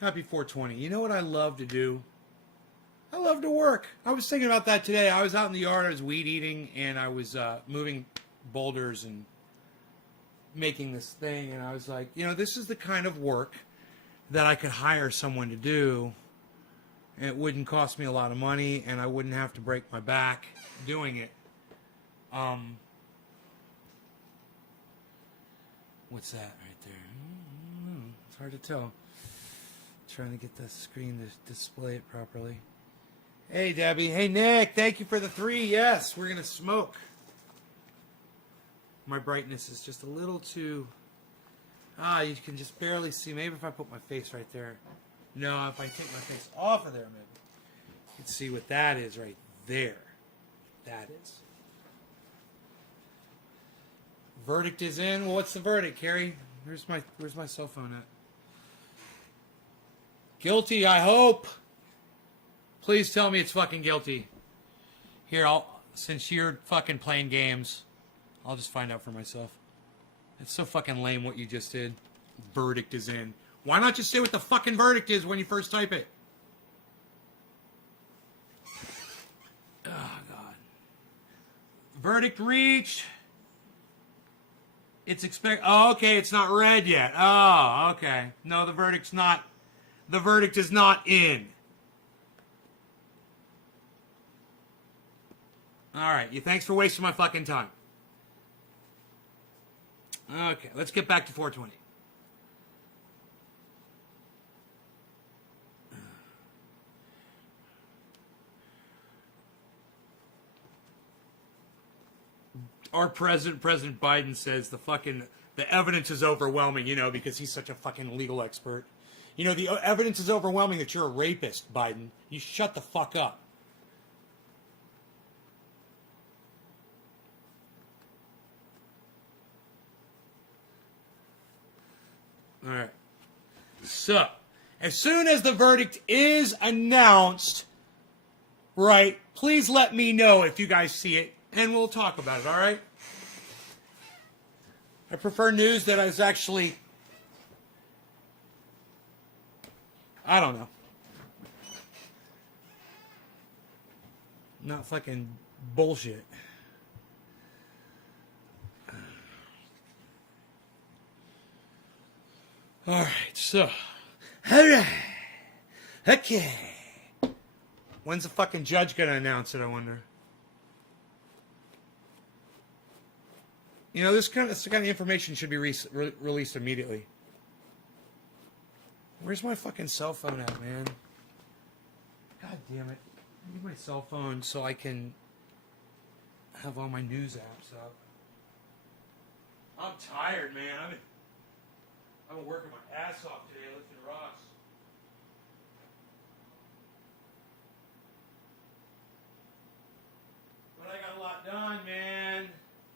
Happy 420. You know what I love to do? I love to work. I was thinking about that today. I was out in the yard. I was weed eating, and I was moving boulders and making this thing. And I was like, this is the kind of work that I could hire someone to do. And it wouldn't cost me a lot of money, and I wouldn't have to break my back doing it. What's that right there? It's hard to tell. Trying to get the screen to display it properly. Hey, Debbie. Hey, Nick. Thank you for the 3. Yes, we're going to smoke. My brightness is just a little too... you can just barely see. Maybe if I put my face right there. No, if I take my face off of there, maybe. You can see what that is right there. That is. Verdict is in. Well, what's the verdict, Carrie? Where's my cell phone at? Guilty, I hope. Please tell me it's fucking guilty. Here, since you're fucking playing games, I'll just find out for myself. It's so fucking lame what you just did. Verdict is in. Why not just say what the fucking verdict is when you first type it? Oh, God. Verdict reached. It's Oh, okay, it's not read yet. Oh, okay. No, the verdict is not in. All right, thanks for wasting my fucking time. Okay, let's get back to 420. Our President Biden says the evidence is overwhelming, because he's such a fucking legal expert. The evidence is overwhelming that you're a rapist, Biden. You shut the fuck up. All right. So, as soon as the verdict is announced, right, please let me know if you guys see it, and we'll talk about it, all right? I prefer news that is actually... I don't know. Not fucking bullshit. All right, so. All right. Okay. When's the fucking judge going to announce it, I wonder? This kind of information should be released immediately. Where's my fucking cell phone at, man? God damn it. I need my cell phone so I can have all my news apps up. I'm tired, man. I've been working my ass off today lifting rocks. But I got a lot done, man.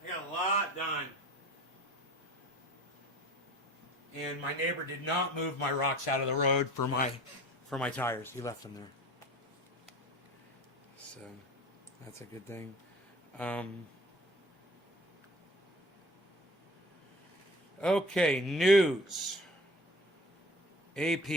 I got a lot done. And my neighbor did not move my rocks out of the road for my tires. He left them there. So that's a good thing. Okay, news. AP.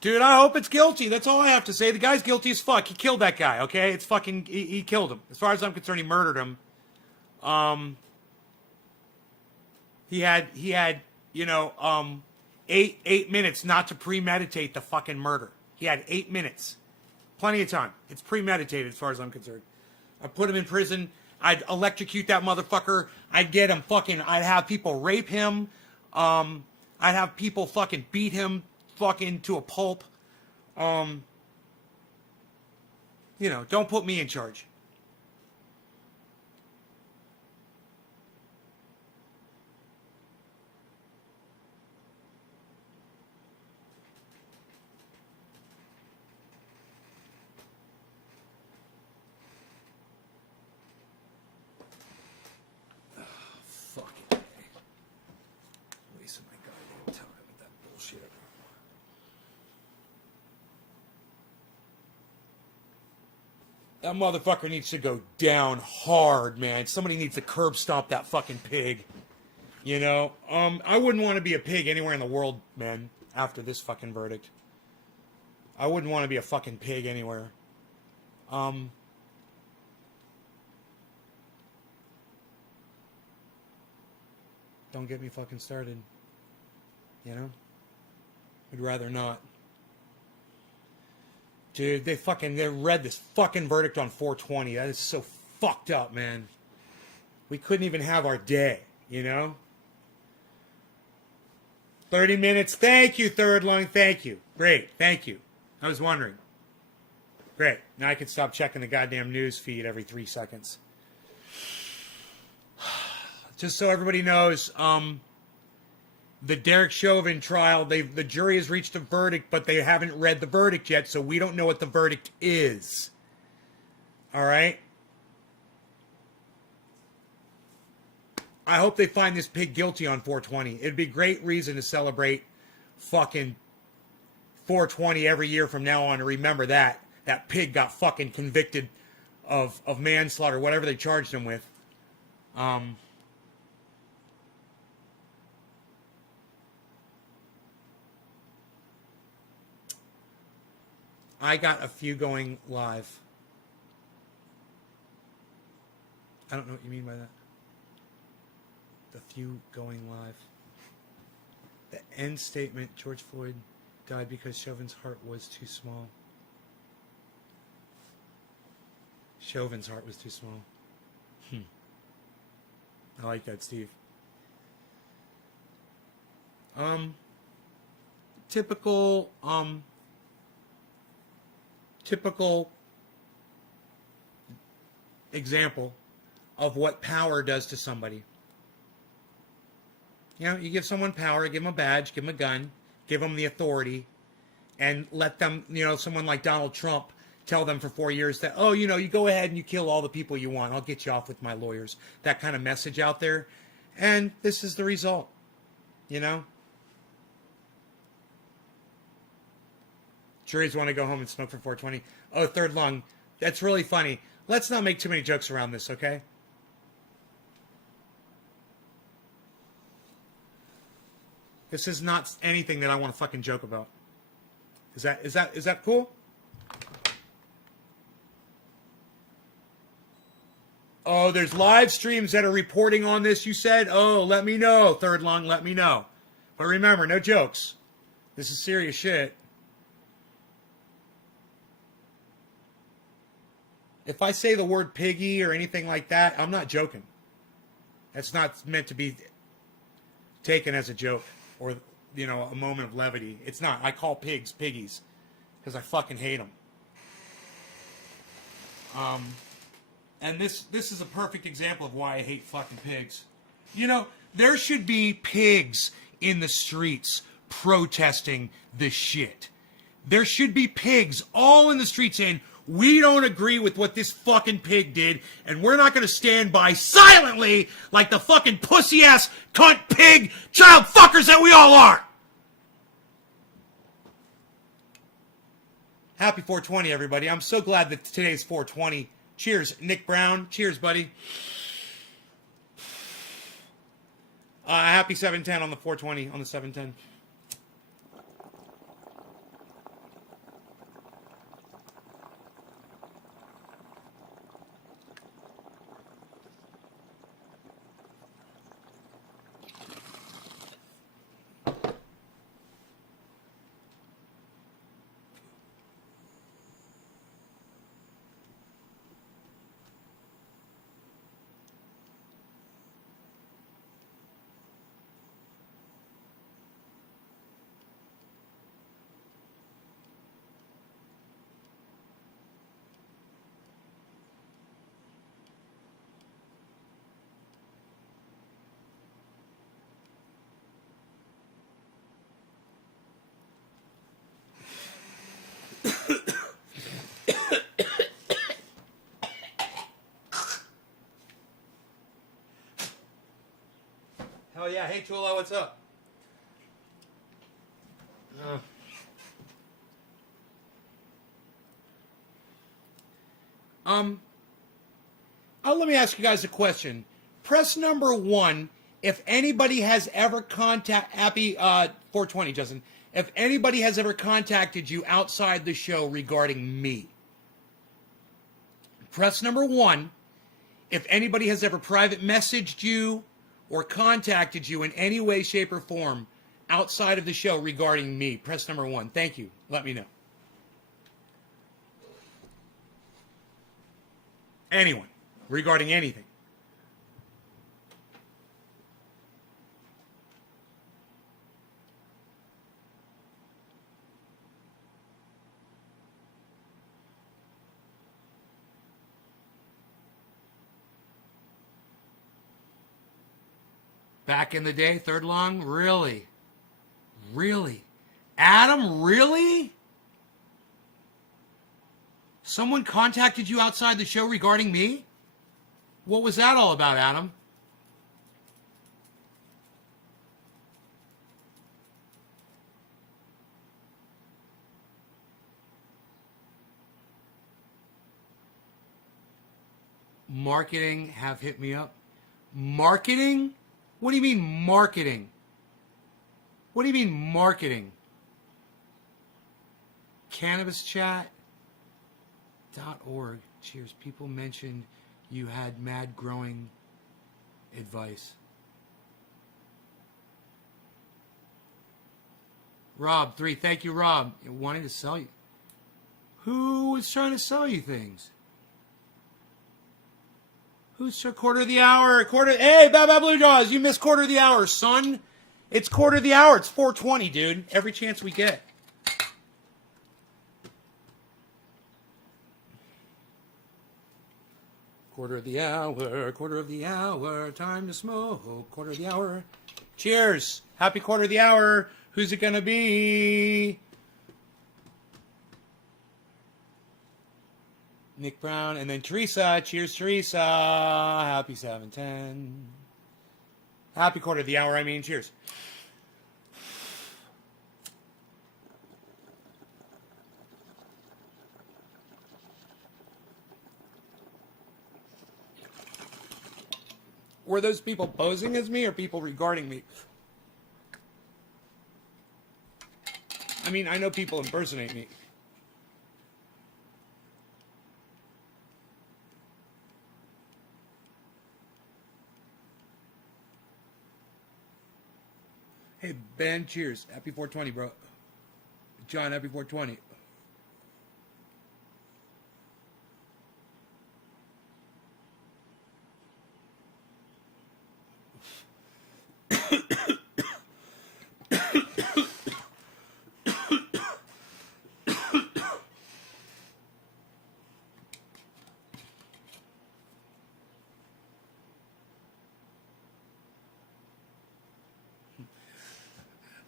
Dude, I hope it's guilty. That's all I have to say. The guy's guilty as fuck. He killed that guy, okay? It's fucking... He killed him. As far as I'm concerned, he murdered him. He had 8 minutes not to premeditate the fucking murder. He had 8 minutes. Plenty of time. It's premeditated as far as I'm concerned. I put him in prison. I'd electrocute that motherfucker. I'd have people rape him. I'd have people fucking beat him fucking to a pulp. Don't put me in charge. That motherfucker needs to go down hard, man. Somebody needs to curb stomp that fucking pig. You know, I wouldn't want to be a pig anywhere in the world, man, after this fucking verdict. I wouldn't want to be a fucking pig anywhere. Don't get me fucking started. You know? I'd rather not. Dude, they read this fucking verdict on 420. That is so fucked up, man. We couldn't even have our day, you know? 30 minutes. Thank you, Third Lung. Thank you. Great. Thank you. I was wondering. Great. Now I can stop checking the goddamn news feed every 3 seconds. Just so everybody knows, the Derek Chauvin trial, the jury has reached a verdict, but they haven't read the verdict yet, so we don't know what the verdict is. All right? I hope they find this pig guilty on 420. It'd be a great reason to celebrate fucking 420 every year from now on, to remember that. That pig got fucking convicted of manslaughter, whatever they charged him with. I got a few going live. I don't know what you mean by that. The few going live. The end statement, George Floyd died because Chauvin's heart was too small. Chauvin's heart was too small. I like that, Steve. Typical example of what power does to somebody. You know, you give someone power, give them a badge, give them a gun, give them the authority, and let them, you know, someone like Donald Trump tell them for 4 years that, oh, you know, you go ahead and you kill all the people you want. I'll get you off with my lawyers. That kind of message out there. And this is the result, you know? Juries want to go home and smoke for 420. Oh, Third Lung. That's really funny. Let's not make too many jokes around this, okay? This is not anything that I want to fucking joke about. Is that cool? Oh, there's live streams that are reporting on this, you said? Oh, let me know, Third Lung, let me know. But remember, no jokes. This is serious shit. If I say the word piggy or anything like that, I'm not joking. That's not meant to be taken as a joke or, you know, a moment of levity. It's not. I call pigs piggies because I fucking hate them. And this is a perfect example of why I hate fucking pigs. You know, there should be pigs in the streets protesting this shit. There should be pigs all in the streets saying, we don't agree with what this fucking pig did, and we're not going to stand by silently like the fucking pussy-ass, cunt, pig, child fuckers that we all are. Happy 420, everybody. I'm so glad that today's 420. Cheers, Nick Brown. Cheers, buddy. Happy 710 on the 420, on the 710. Hell yeah. Hey, Tula, what's up? Let me ask you guys a question. Press number 1 if anybody has ever happy 420, Justin. If anybody has ever contacted you outside the show regarding me, press number 1. If anybody has ever private messaged you or contacted you in any way, shape, or form outside of the show regarding me, press number 1. Thank you. Let me know. Anyone regarding anything. Back in the day, third long? Really? Really? Adam, really? Someone contacted you outside the show regarding me? What was that all about, Adam? Marketing have hit me up. Marketing? What do you mean marketing? What do you mean marketing? CannabisChat.org. Cheers. People mentioned you had mad growing advice. Rob 3. Thank you, Rob. Wanting to sell you. Who was trying to sell you things? Who's a quarter of the hour? Hey, Baba Blue Jaws, you missed quarter of the hour, son. It's quarter of the hour. It's 4:20, dude. Every chance we get. Quarter of the hour, time to smoke. Quarter of the hour. Cheers. Happy quarter of the hour. Who's it gonna be? Nick Brown, and then Teresa. Cheers, Teresa. Happy 7:10. Happy quarter of the hour, I mean. Cheers. Were those people posing as me or people regarding me? I mean, I know people impersonate me. Hey, Ben, cheers. Happy 420, bro. John, happy 420.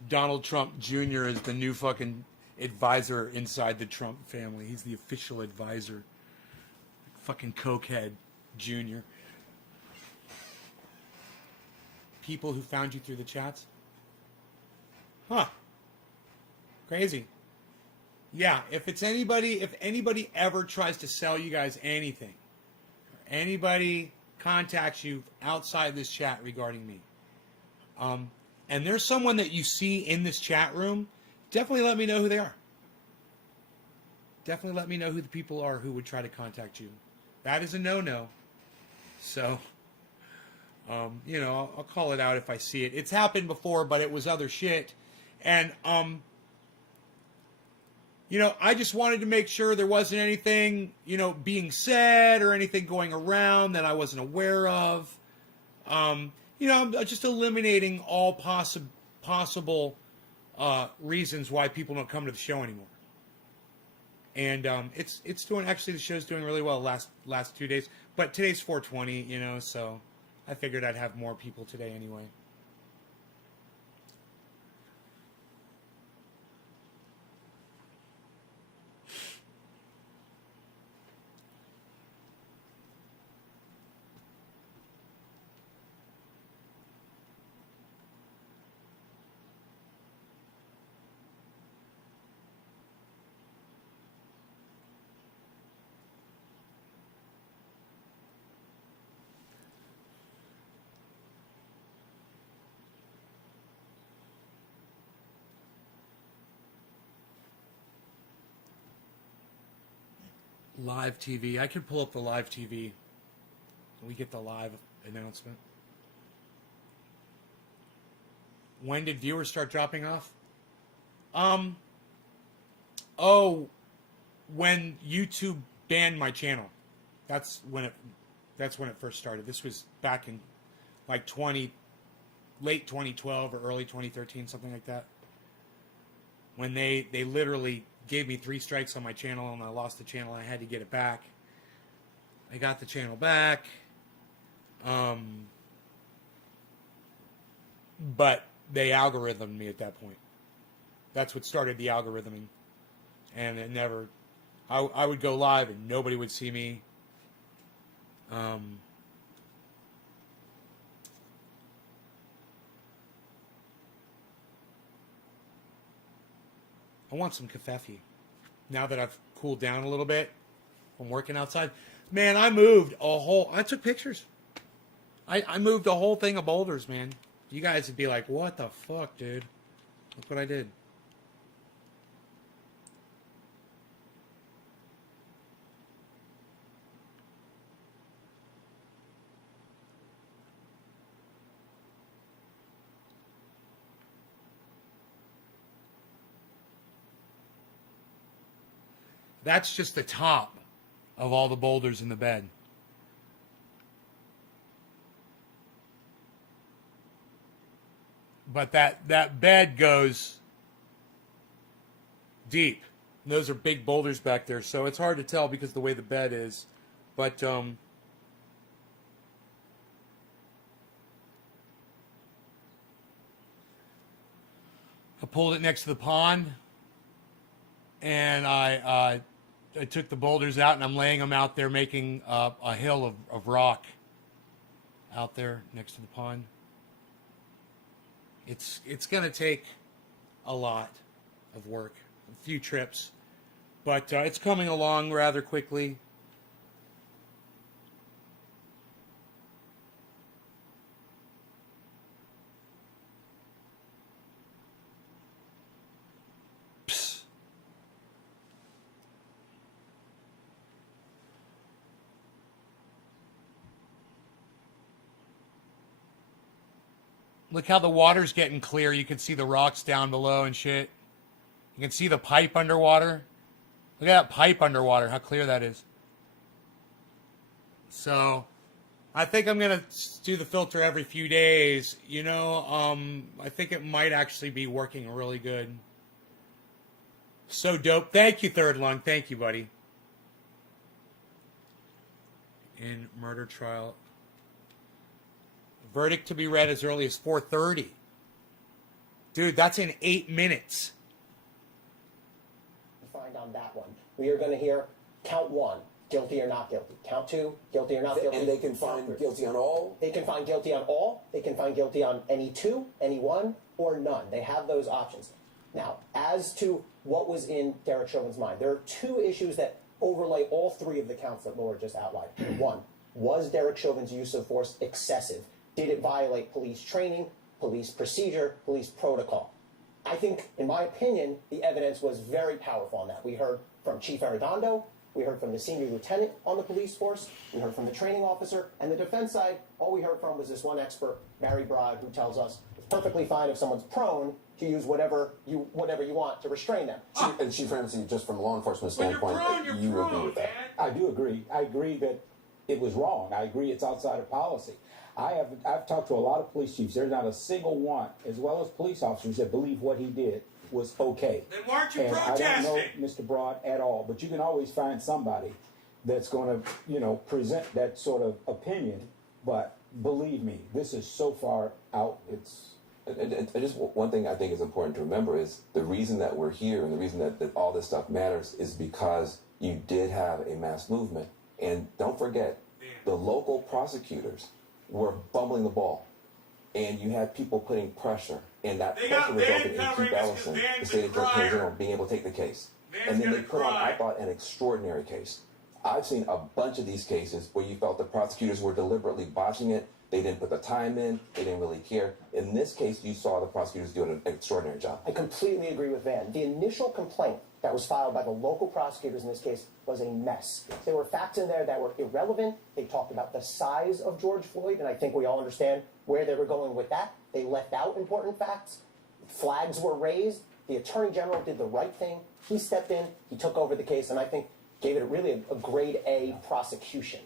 Donald Trump Jr. is the new fucking advisor inside the Trump family. He's the official advisor. Fucking cokehead Jr. People who found you through the chats? Huh. Crazy. Yeah, if anybody ever tries to sell you guys anything, anybody contacts you outside this chat regarding me, and there's someone that you see in this chat room, definitely let me know who they are. Definitely let me know who the people are who would try to contact you. That is a no-no. So, I'll call it out if I see it. It's happened before, but it was other shit. And, I just wanted to make sure there wasn't anything, being said or anything going around that I wasn't aware of. I'm just eliminating all possible reasons why people don't come to the show anymore. And it's doing, actually the show's doing really well last 2 days. But today's 420, so I figured I'd have more people today anyway. Live TV. I could pull up the live TV. We get the live announcement. When did viewers start dropping off? Oh, when YouTube banned my channel. That's when it first started. This was back in like late 2012 or early 2013, something like that. When they literally gave me 3 strikes on my channel and I lost the channel. I had to get it back. I got the channel back. But they algorithmed me at that point. That's what started the algorithming. And it never... I would go live and nobody would see me. I want some kefefe. Now that I've cooled down a little bit from working outside. Man, I took pictures. I moved a whole thing of boulders, man. You guys would be like, what the fuck, dude? Look what I did. That's just the top of all the boulders in the bed. But that bed goes deep. And those are big boulders back there, so it's hard to tell because of the way the bed is. But I pulled it next to the pond, and I took the boulders out, and I'm laying them out there, making a hill of rock out there next to the pond. It's going to take a lot of work, a few trips, but it's coming along rather quickly. Look how the water's getting clear. You can see the rocks down below and shit. You can see the pipe underwater. Look at that pipe underwater, how clear that is. So, I think I'm going to do the filter every few days. You know, I think it might actually be working really good. So dope. Thank you, Third Lung. Thank you, buddy. In murder trial. Verdict to be read as early as 4:30. Dude, that's in 8 minutes. Find on that one. We are going to hear count 1, guilty or not guilty. Count 2, guilty or not guilty. And they can find guilty on all? They can find guilty on all. They can find guilty on any 2, any 1, or none. They have those options. Now, as to what was in Derek Chauvin's mind, there are 2 issues that overlay all 3 of the counts that Laura just outlined. 1, was Derek Chauvin's use of force excessive? Did it violate police training, police procedure, police protocol? I think, in my opinion, the evidence was very powerful on that. We heard from Chief Arredondo, we heard from the senior lieutenant on the police force, we heard from the training officer, and the defense side, all we heard from was this one expert, Barry Broad, who tells us it's perfectly fine if someone's prone to use whatever you want to restrain them. And Chief Ramsey, just from a law enforcement standpoint, you prone, agree with that? I do agree. I agree that it was wrong. I agree it's outside of policy. I've talked to a lot of police chiefs. There's not a single one, as well as police officers, that believe what he did was okay. Then why aren't you and protesting? I don't know Mr. Broad at all, but you can always find somebody that's going to, present that sort of opinion. But believe me, this is so far out. It's just one thing I think is important to remember is the reason that we're here and the reason that all this stuff matters is because you did have a mass movement. And don't forget, the local prosecutors were fumbling the ball. And you had people putting pressure. And that pressure resulted in Keith Ellison, the state attorney general, being able to take the case. And then they put on, I thought, an extraordinary case. I've seen a bunch of these cases where you felt the prosecutors were deliberately botching it. They didn't put the time in. They didn't really care. In this case, you saw the prosecutors doing an extraordinary job. I completely agree with Van. The initial complaint that was filed by the local prosecutors in this case was a mess. There were facts in there that were irrelevant. They talked about the size of George Floyd, and I think we all understand where they were going with that. They left out important facts. Flags were raised. The Attorney General did the right thing. He stepped in. He took over the case, and I think gave it really a grade A prosecution.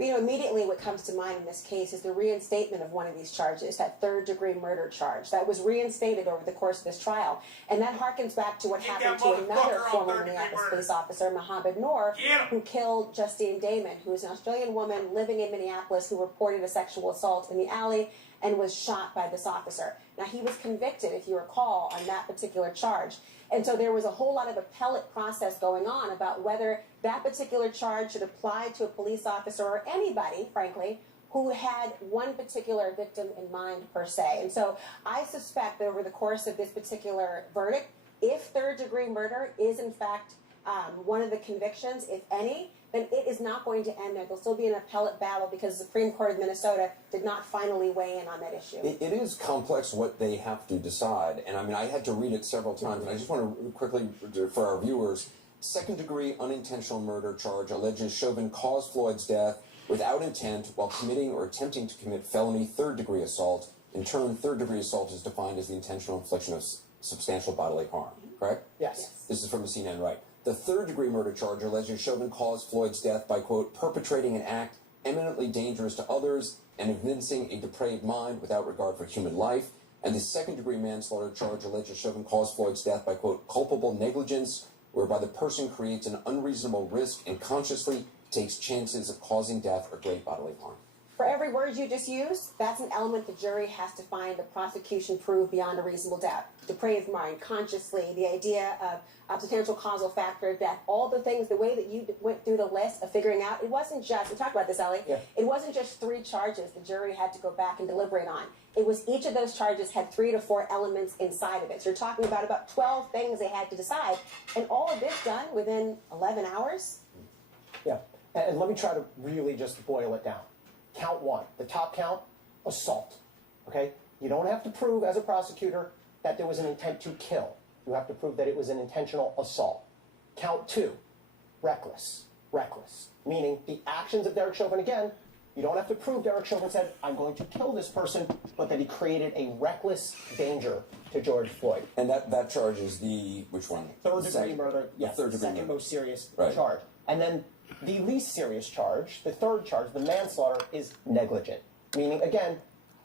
You know, immediately what comes to mind in this case is the reinstatement of one of these charges, that third-degree murder charge. That was reinstated over the course of this trial. And that harkens back to what happened to another former Minneapolis police officer, Mohammed Noor, who killed Justine Damon, who is an Australian woman living in Minneapolis who reported a sexual assault in the alley and was shot by this officer. Now, he was convicted, if you recall, on that particular charge. And so there was a whole lot of appellate process going on about whether that particular charge should apply to a police officer or anybody, frankly, who had one particular victim in mind per se. And so I suspect that over the course of this particular verdict, if third-degree murder is in fact one of the convictions, if any, then it is not going to end there. There'll still be an appellate battle because the Supreme Court of Minnesota did not finally weigh in on that issue. It is complex what they have to decide. And I mean, I had to read it several times, and I just want to quickly, for our viewers, second-degree unintentional murder charge alleges Chauvin caused Floyd's death without intent while committing or attempting to commit felony third-degree assault. In turn, third-degree assault is defined as the intentional infliction of substantial bodily harm, correct? Yes. This is from the CNN, right? The third-degree murder charge alleges Chauvin caused Floyd's death by, quote, perpetrating an act eminently dangerous to others and evincing a depraved mind without regard for human life. And the second-degree manslaughter charge alleges Chauvin caused Floyd's death by, quote, culpable negligence, whereby the person creates an unreasonable risk and consciously takes chances of causing death or great bodily harm. For every word you just used, that's an element the jury has to find the prosecution proved beyond a reasonable doubt. Depraved mind, consciously, the idea of a potential causal factor of death, all the things, the way that you went through the list of figuring out, it wasn't just, we talked about this, Ellie, it wasn't just 3 charges the jury had to go back and deliberate on. It was each of those charges had 3 to 4 elements inside of it. So you're talking about 12 things they had to decide, and all of this done within 11 hours? Yeah. And let me try to really just boil it down. Count 1, the top count, assault. Okay? You don't have to prove as a prosecutor that there was an intent to kill. You have to prove that it was an intentional assault. Count 2, reckless. Reckless. Meaning the actions of Derek Chauvin, again, you don't have to prove Derek Chauvin said, I'm going to kill this person, but that he created a reckless danger to George Floyd. And that charge is the, which one? Third-degree murder, yes, the third-degree second murder. most serious Right. charge. And then the least serious charge, the third charge, the manslaughter, is negligent. Meaning, again,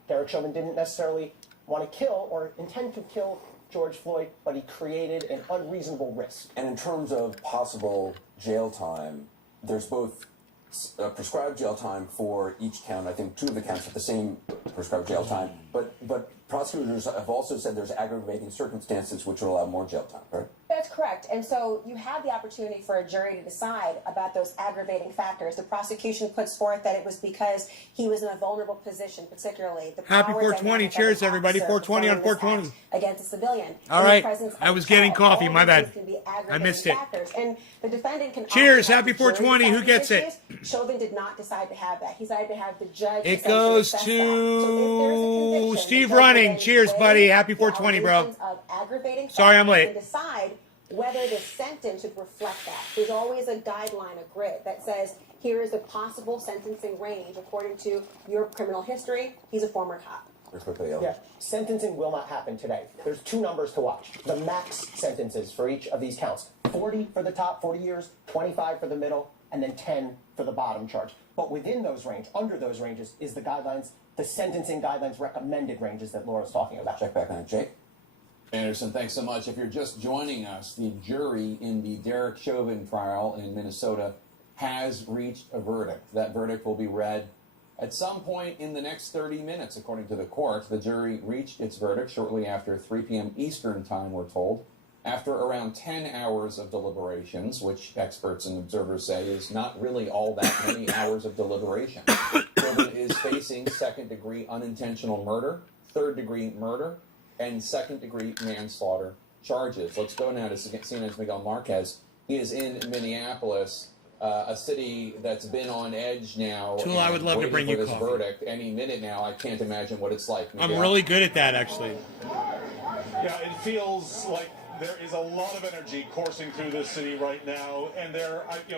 Derek Chauvin didn't necessarily want to kill or intend to kill George Floyd, but he created an unreasonable risk. And in terms of possible jail time, there's both prescribed jail time for each count. I think 2 of the counts have the same prescribed jail time. But prosecutors have also said there's aggravating circumstances which would allow more jail time, right? That's correct. And so you have the opportunity for a jury to decide about those aggravating factors. The prosecution puts forth that it was because he was in a vulnerable position, particularly the Happy power 420. dynamic of Cheers, an everybody. officer 420 on performing this 420. act against a civilian. All In the right. presence of I a was getting child. coffee. All My of bad. these can be I aggravating missed it. factors. And the defendant can Cheers. opt to have Happy the jury 420. Who decide gets these it? issues. Chauvin did not decide to have that. He decided to have the judge. It essentially goes assess that. to So if there's a conviction, Steve the judge Running. will Cheers, weigh buddy. Happy the 420, bro. allegations of aggravating Sorry I'm factors late. and decide whether the sentence should reflect that. There's always a guideline, a grid that says here is a possible sentencing range according to your criminal history. He's a former cop. Very quickly, Ellen. Yeah, sentencing will not happen today. There's 2 numbers to watch. The max sentences for each of these counts. 40 for the top, 40 years, 25 for the middle, and then 10 for the bottom charge. But within those range, under those ranges, is the guidelines, the sentencing guidelines recommended ranges that Laura's talking about. Check back on it, Jake. Anderson, thanks so much. If you're just joining us, the jury in the Derek Chauvin trial in Minnesota has reached a verdict. That verdict will be read at some point in the next 30 minutes, according to the court. The jury reached its verdict shortly after 3 p.m. Eastern time, we're told, after around 10 hours of deliberations, which experts and observers say is not really all that many hours of deliberation. Chauvin is facing second-degree unintentional murder, third-degree murder, and second-degree manslaughter charges. Let's go now to CNN's Miguel Marquez. He is in Minneapolis, a city that's been on edge now. Tool, I would love to waiting bring for you this coffee. verdict any minute now. I can't imagine what it's like. I'm Miguel. really good at that, actually. Yeah, it feels like There is a lot of energy coursing through this city right now, and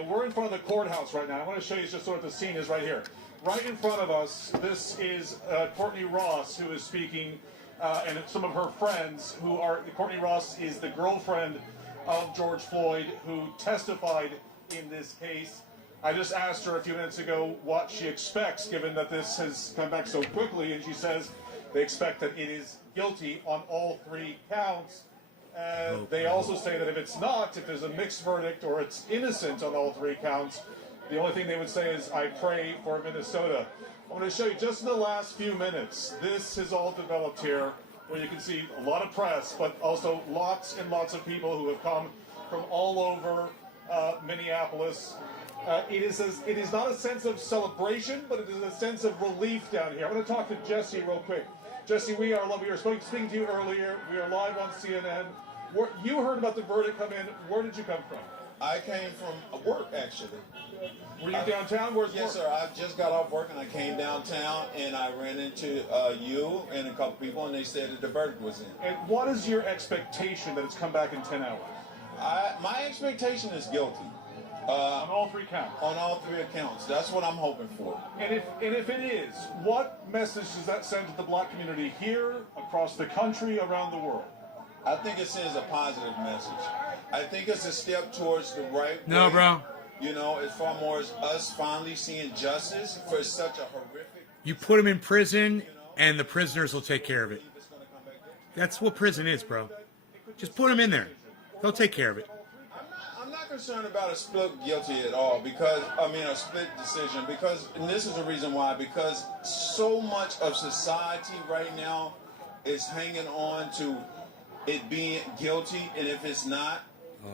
we're in front of the courthouse right now. I want to show you just what the scene is right here. Right in front of us, this is Courtney Ross, who is speaking, and some of her friends who are. Courtney Ross is the girlfriend of George Floyd, who testified in this case. I just asked her a few minutes ago what she expects, given that this has come back so quickly, and she says they expect that it is guilty on all 3 counts. They also say that if it's not, if there's a mixed verdict or it's innocent on all 3 counts, the only thing they would say is, I pray for Minnesota. I'm going to show you just in the last few minutes. This has all developed here, where you can see a lot of press, but also lots and lots of people who have come from all over Minneapolis. It is not a sense of celebration, but it is a sense of relief down here. I'm going to talk to Jesse real quick. Jesse, we were speaking to you earlier. We are live on CNN. You heard about the verdict come in. Where did you come from? I came from work, actually. Were you downtown? Where's work? Yes, sir. I just got off work and I came downtown and I ran into you and a couple people, and they said that the verdict was in. And what is your expectation that it's come back in 10 hours? My expectation is guilty. On all 3 counts? On all 3 accounts. That's what I'm hoping for. And if it is, what message does that send to the black community here, across the country, around the world? I think it sends a positive message. I think it's a step towards the right No, way. bro. You know, as far as us finally seeing justice for such a horrific... You put them in prison, and the prisoners will take care of it. That's what prison is, bro. Just put them in there. They'll take care of it. I'm not concerned about a split guilty at all, a split decision, and this is the reason why, because so much of society right now is hanging on to it being guilty, and if it's not,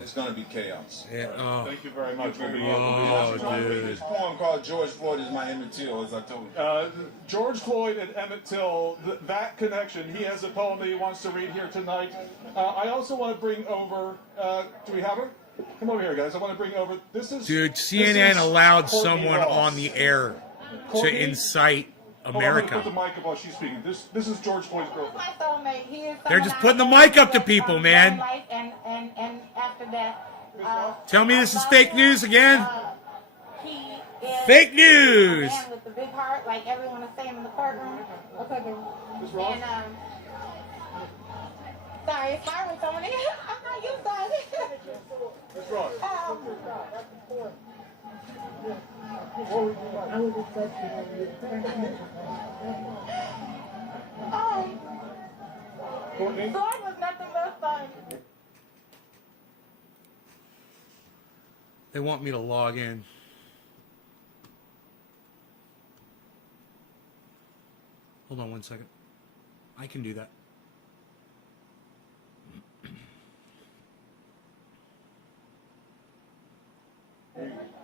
it's going to be chaos. Yeah. Oh. Thank you very much. dude. This poem called George Floyd is my Emmett Till, as I told you. George Floyd and Emmett Till, that connection. He has a poem that he wants to read here tonight. I also want to bring over, do we have her? Come over here, guys. I want to bring over, Dude, CNN allowed Courtney someone Ross. on the air Courtney? to incite Hold on, I'm gonna put America. the mic up while she's speaking. This is George Floyd's girlfriend. My soulmate. He is They're just someone putting I the mic up to met people, from man. life and after that. Tell me this I is love fake him. news again. He is Fake news. a man with a big heart, like everyone is saying in the courtroom. Okay, and sorry, it's fine with someone. I'm not used to it. Ms. Ross. Courtney? Floyd was nothing but fun. They want me to log in. Hold on 1 second. I can do that.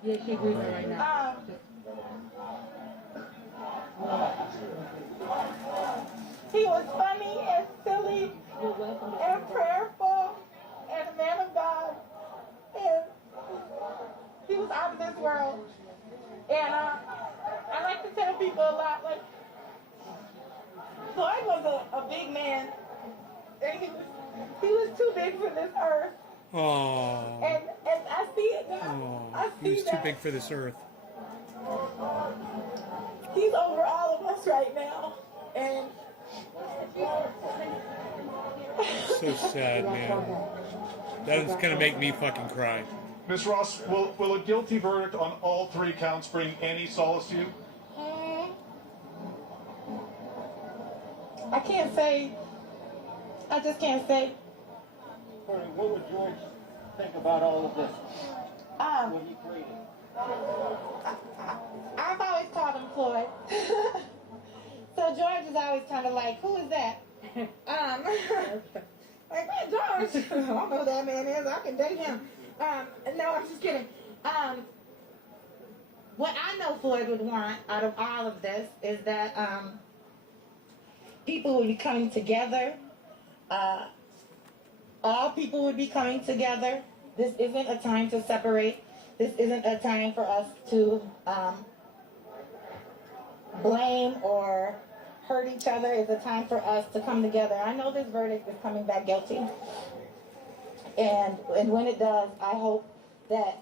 Yes, she agrees right now. He was funny and silly and prayerful and a man of God. And he was out of this world. And I like to tell people a lot, like, Floyd was a big man. And he was too big for this earth. Oh. And I see it now. I see He was too that. big for this earth. He's over all of us right now. And So sad, man. That's gonna make me fucking cry. Ms. Ross, will a guilty verdict on all 3 counts bring any solace to you? I can't say. I just can't say. What would George think about all of this? What he created? I've always called him Floyd. So George is always kind of like, who is that? Like, man, George. I don't know who that man is. I can date him. No, I'm just kidding. What I know Floyd would want out of all of this is that people would be coming together. All people would be coming together. This isn't a time to separate. This isn't a time for us to blame or hurt each other. It's a time for us to come together. I know this verdict is coming back guilty. And when it does, I hope that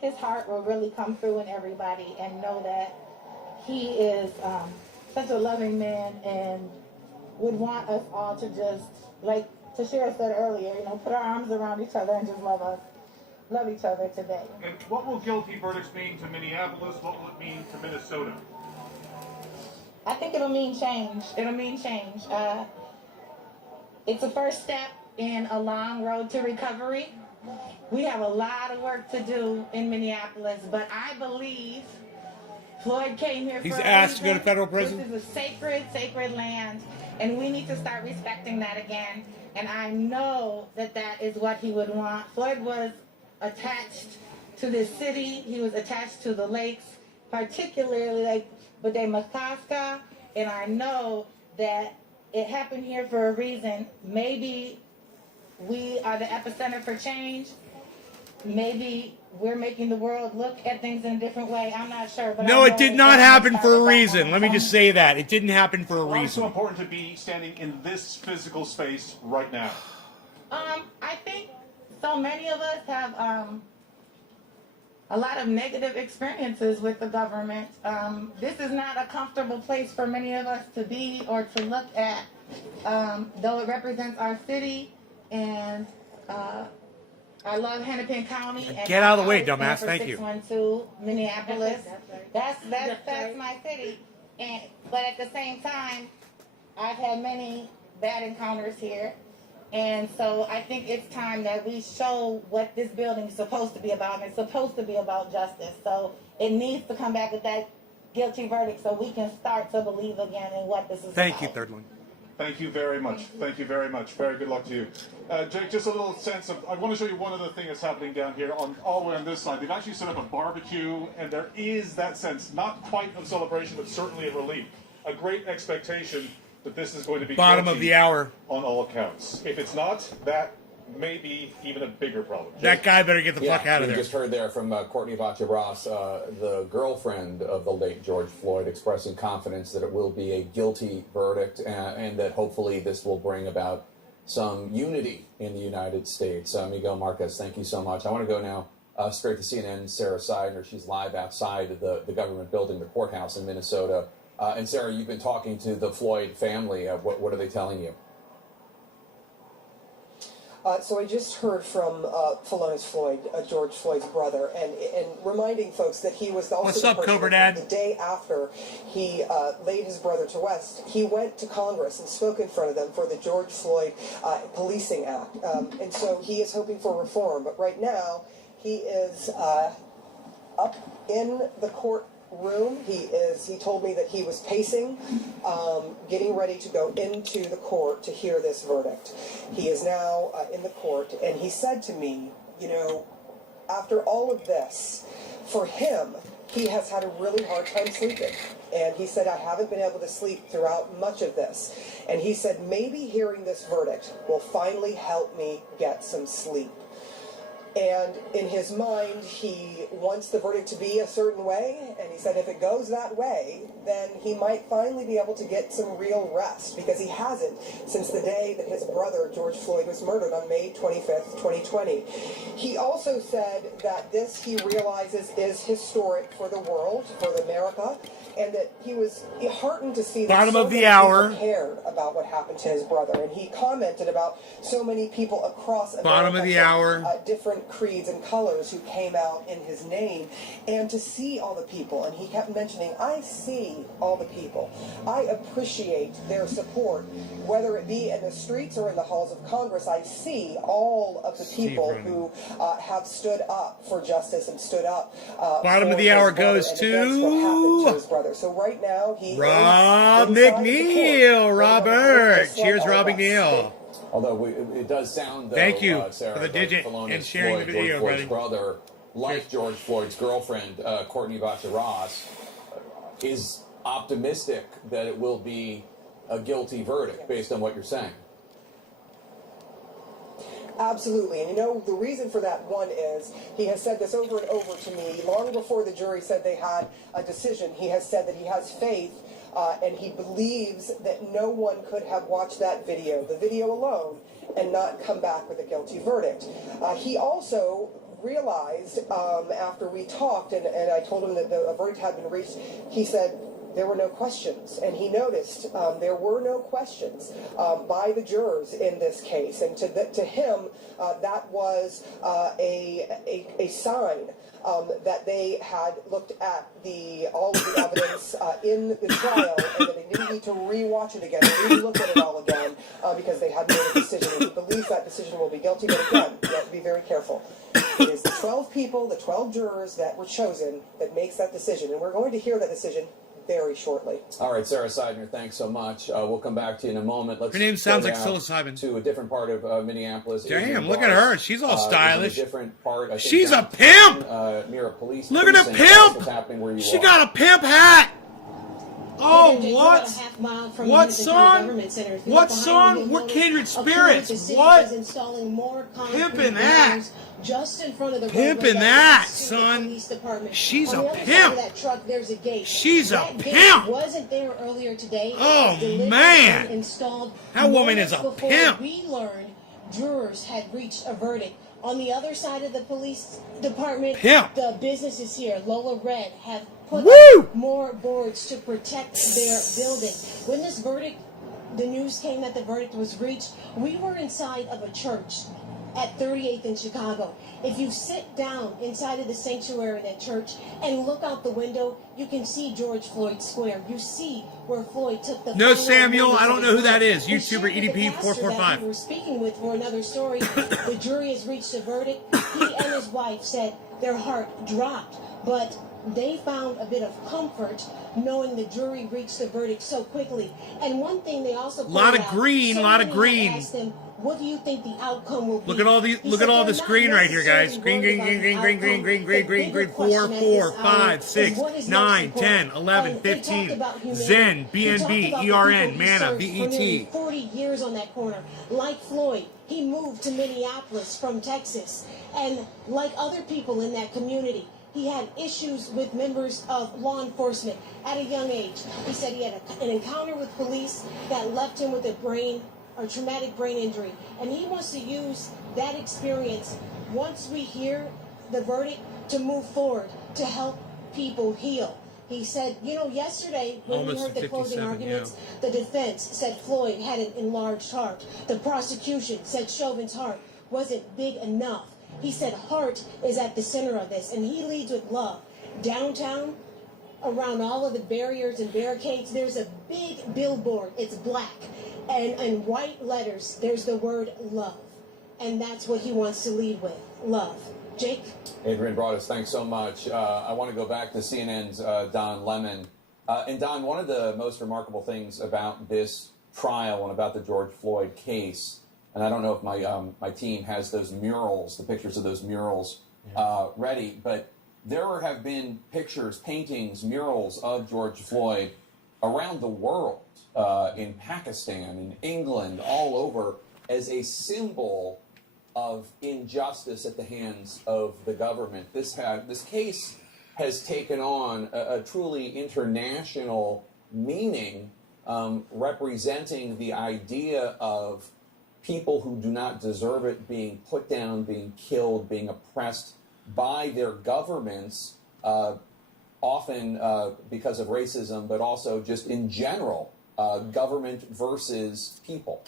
his heart will really come through in everybody and know that he is such a loving man and would want us all to just, like Tashira said earlier, you know, put our arms around each other and just love each other today. And what will guilty verdicts mean to Minneapolis? What will it mean to Minnesota? I think it'll mean change. It'll mean change. It's a first step in a long road to recovery. We have a lot of work to do in Minneapolis, but I believe Floyd came here He's for a asked to reason. go to federal prison? This is a sacred, sacred land, and we need to start respecting that again. And I know that that is what he would want. Floyd was attached to this city. He was attached to the lakes, particularly like Bode-Makaska, and I know that it happened here for a reason. Maybe we are the epicenter for change. Maybe we're making the world look at things in a different way. I'm not sure. But No, I it know did that not that's happen part for a of that reason. Let me one. just say that. It didn't happen for a Why is it so reason. important to be standing in this physical space right now? I think so many of us have a lot of negative experiences with the government. This is not a comfortable place for many of us to be or to look at, though it represents our city. And I love Hennepin County. And Get out of the way, I always dumbass. stand for Thank you. 612 Minneapolis. That's That's my city. But at the same time, I've had many bad encounters here. And so I think it's time that we show what this building is supposed to be about. And it's supposed to be about justice. So it needs to come back with that guilty verdict so we can start to believe again in what this is Thank you, about. third one. Thank you very much. Thank you very much. Very good luck to you. Jake, just a little sense of, I want to show you one other thing that's happening down here on all the way on this side. They've actually set up a barbecue, and there is that sense, not quite of celebration, but certainly of relief. A great expectation that this is going to be Bottom of guilty the hour. on all accounts. If it's not, that may be even a bigger problem. That guy better get the fuck out of we there. just heard there from Courtney Vacha-Ross, the girlfriend of the late George Floyd, expressing confidence that it will be a guilty verdict and that hopefully this will bring about some unity in the United States. Miguel Marquez, thank you so much. I want to go now straight to CNN's Sarah Seidner. She's live outside of the government building, the courthouse in Minnesota. And Sarah, you've been talking to the Floyd family. What are they telling you? So I just heard from Philonise Floyd, George Floyd's brother, and reminding folks that he was also What's the up, person Cobra that Dad? the day after he laid his brother to rest, he went to Congress and spoke in front of them for the George Floyd Policing Act. And so he is hoping for reform. But right now, he is up in the court room. He told me that he was pacing, getting ready to go into the court to hear this verdict. He is now in the court, and he said to me, you know, after all of this, for him, he has had a really hard time sleeping. And he said, I haven't been able to sleep throughout much of this. And he said, maybe hearing this verdict will finally help me get some sleep. And in his mind, he wants the verdict to be a certain way, and he said if it goes that way, then he might finally be able to get some real rest, because he hasn't since the day that his brother, George Floyd, was murdered on May 25th, 2020. He also said that this, he realizes, is historic for the world, for America, and that he was heartened to see that Bottom so of the many hour. people cared about what happened to his brother, and he commented about so many people across America, Bottom of the hour. different creeds and colors who came out in his name, and to see all the people, and he kept mentioning, I see all the people. I appreciate their support, whether it be in the streets or in the halls of Congress. I see all of the people who have stood up for justice and stood up. Bottom for of the hour his brother goes and against what happened to his to brother. So right now he Rob is inside the McNeil. court. Robert. Just like Cheers, all Rob of us. McNeil. Although it does sound, though, Thank you Sarah, for the like digit Philonise and sharing Floyd, the video, George Floyd's buddy. brother, like George Floyd's girlfriend, Courtney Vacha-Ross, is optimistic that it will be a guilty verdict based on what you're saying. Absolutely. And you know, the reason for that, one, is he has said this over and over to me. Long before the jury said they had a decision, he has said that he has faith and he believes that no one could have watched that video, the video alone, and not come back with a guilty verdict. He also realized after we talked, and I told him that the verdict had been reached, he said there were no questions, and he noticed there were no questions by the jurors in this case, and to him that was a sign that they had looked at all of the evidence in the trial, and that they didn't need to re-watch it again, or re-look at it all again, because they had made a decision. And he believes that decision will be guilty, but again, you have to be very careful. It is the 12 people, the 12 jurors that were chosen that makes that decision, and we're going to hear that decision very shortly. All right, Sarah Seidner, thanks so much. We'll come back to you in a moment. Let's Her name sounds go like down psilocybin. to a different part of Minneapolis. Damn, look at her. She's all stylish. A different part, I think, She's a downtown, pimp. Near a police Look at the precinct. That's what's pimp. happening where you She are. got a pimp hat. Oh, what? What, son? What, son? We're kindred spirits. What? Pimpin' that. Just in front of the Pimpin' that, son. She's a pimp. That truck, there's a gate. She's a that gate pimp. Wasn't there earlier today. Oh, It was delivered man. and installed That woman is a moments before pimp. We learned jurors had reached a verdict. On the other side of the police department, Pimp. the businesses here, Lola Red, have put Woo! up more boards to protect their building. When this verdict, the news came that the verdict was reached, we were inside of a church at 38th in Chicago. If you sit down inside of the sanctuary of that church and look out the window, you can see George Floyd Square. You see where Floyd took the No, final Samuel, moments I of don't his know who that life. is. We YouTuber shared with the EDP pastor that 445. we were speaking with for another story. The jury has reached a verdict. He and his wife said their heart dropped, but they found a bit of comfort knowing the jury reached the verdict so quickly. And one thing they also pointed Lot of out, green, somebody lot of had green. asked them, what do you think the outcome will be? Look at all the He look said at all they're this not green right here, guys. necessarily Green, green, worried green, about green, the green, outcome. green, green, The green, bigger green, 4, question at 4, this 5, hour is 6, what is 9, next for 10, Floyd? 11, And they talked 15. about humanity. Zen, He talked BNB, about the ERN, people he Mana, served for nearly BET. 40 years on that corner. Like Floyd, he moved to Minneapolis from Texas. And like other people in that community, he had issues with members of law enforcement at a young age. He said he had an encounter with police that left him with a traumatic brain injury. And he wants to use that experience, once we hear the verdict, to move forward, to help people heal. He said, yesterday when we Almost heard the closing 57, arguments, the defense said Floyd had an enlarged heart. The prosecution said Chauvin's heart wasn't big enough. He said heart is at the center of this, and he leads with love. Downtown, around all of the barriers and barricades, there's a big billboard. It's black, and in white letters, there's the word love. And that's what he wants to lead with, love. Jake? Adrian Broadus, thanks so much. I want to go back to CNN's Don Lemon. And Don, one of the most remarkable things about this trial and about the George Floyd case, and I don't know if my team has those murals, the pictures of those murals ready, but there have been pictures, paintings, murals of George Floyd around the world, in Pakistan, in England, all over, as a symbol of injustice at the hands of the government. This case has taken on a truly international meaning, representing the idea of people who do not deserve it being put down, being killed, being oppressed by their governments, often because of racism, but also just in general, government versus people.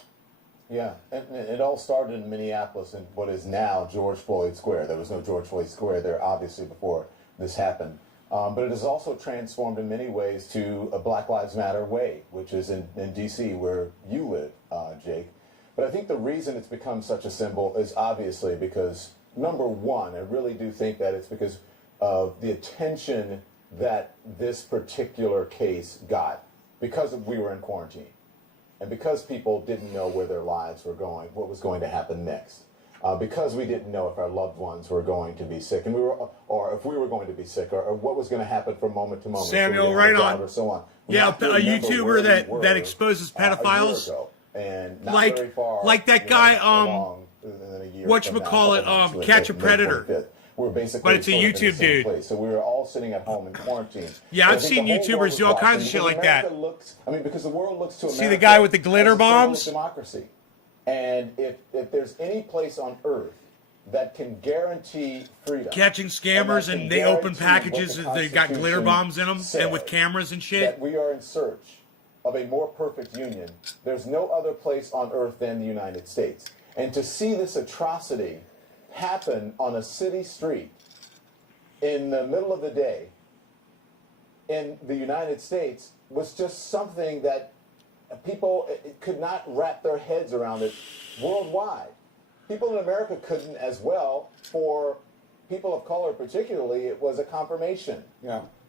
Yeah, and it all started in Minneapolis in what is now George Floyd Square. There was no George Floyd Square there, obviously, before this happened. But it has also transformed in many ways to a Black Lives Matter way, which is in D.C., where you live, Jake. But I think the reason it's become such a symbol is obviously because, number one, I really do think that it's because of the attention that this particular case got because we were in quarantine. And because people didn't know where their lives were going, what was going to happen next. Because we didn't know if our loved ones were going to be sick, or if we were going to be sick, or what was going to happen from moment to moment. Samuel, right on. Or so on. Yeah, a YouTuber that exposes pedophiles. A year ago, and not very far, like that guy, along, than a year from now, whatchamacallit, Catch a Predator. who were basically But it's a sort of in the YouTube same dude. place. So we were all sitting at home in quarantine. Yeah, And I I've think seen the whole YouTubers world do all was kinds of watching shit like because that. America looks, I mean, because the world looks to America. See the guy with the glitter as a symbol of bombs? democracy. And if there's any place on earth that can guarantee freedom, Catching scammers that and can they open guarantee packages what that the they got glitter Constitution bombs in them and with says, cameras and shit. that we are in search of a more perfect union, there's no other place on earth than the United States. And to see this atrocity happen on a city street in the middle of the day in the United States was just something that people could not wrap their heads around it worldwide. People in America couldn't as well. For people of color particularly, it was a confirmation